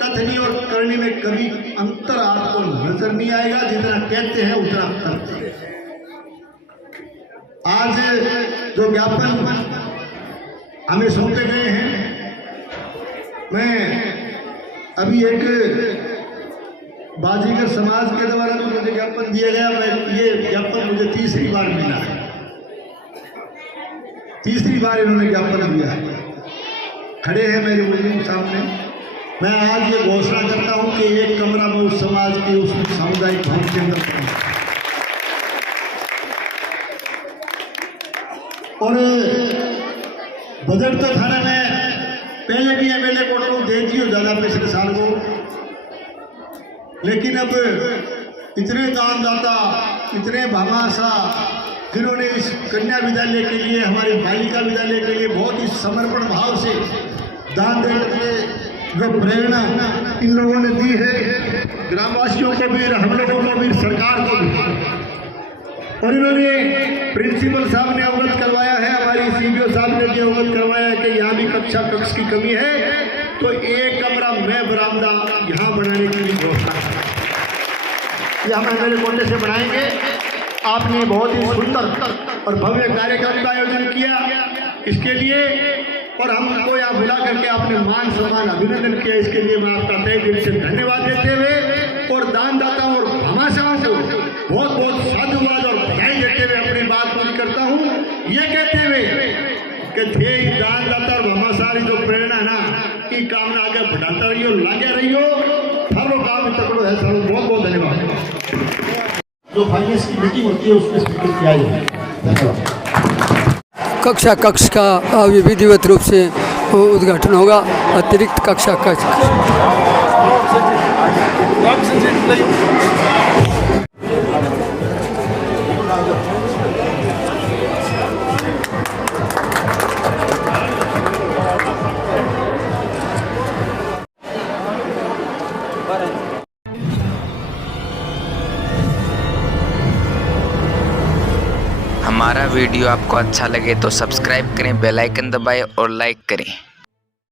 कथनी और करनी में कभी अंतर आपको नजर नहीं आएगा, जितना कहते हैं उतना करते हैं। आज जो ज्ञापन हमें सौंपे गए हैं, मैं अभी एक बाजीगर समाज के द्वारा जो मुझे ज्ञापन दिया गया, मैं ये ज्ञापन मुझे तीसरी बार मिला है, तीसरी बार इन्होंने ज्ञापन दिया है। खड़े हैं मेरे मुझे सामने। मैं आज ये घोषणा करता हूं कि एक कमरा में उस समाज के उस सामुदायिक भवन के अंदर और बजट तो थाने में पहले भी एमएलए को दे दियो ज़्यादा पिछले साल को, लेकिन अब इतने दानदाता, इतने भामाशा जिन्होंने इस कन्या विद्यालय के लिए, हमारे बालिका विद्यालय के लिए बहुत ही समर्पण भाव से दान देने के जो प्रेरणा इन लोगों ने दी है, ग्रामवासियों को भी, हम लोगों को भी, सरकार को भी। और इन्होंने प्रिंसिपल साहब ने अवगत करवाया है, हमारी सीबीओ साहब ने भी अवगत करवाया है कि यहाँ भी कक्षा कक्ष की कमी है, तो एक कमरा में बरामदा यहाँ बनाने की भी घोषणा ये हम मेरे कोटे से बनाएंगे। आपने बहुत ही सुंदर और भव्य कार्यक्रम का आयोजन किया इसके लिए, और हमको यहाँ बुला करके आपने मान सम्मान अभिनंदन किया, इसके लिए मैं आपका तहे दिल से धन्यवाद देते हुए और दानदाताओं और भामाशाहों को बहुत बहुत साधुवाद और बधाई देते हुए अपनी बात पूरी करता हूँ, ये कहते हुए कि थे दानदाता और भामाशाही जो प्रेरणा ना की काम ना आगे बढ़ाता रहियो, लागे रहियो, थारो काम तकड़ो है। सारो बहुत बहुत धन्यवाद। जो फाइनेंस की मीटिंग होती है उसमें स्वीकृत किया जाए। धन्यवाद। कक्षा कक्ष का अभी विधिवत रूप से उद्घाटन होगा। अतिरिक्त कक्षा कक्ष हमारा वीडियो आपको अच्छा लगे तो सब्सक्राइब करें, बेल आइकन दबाएं और लाइक करें।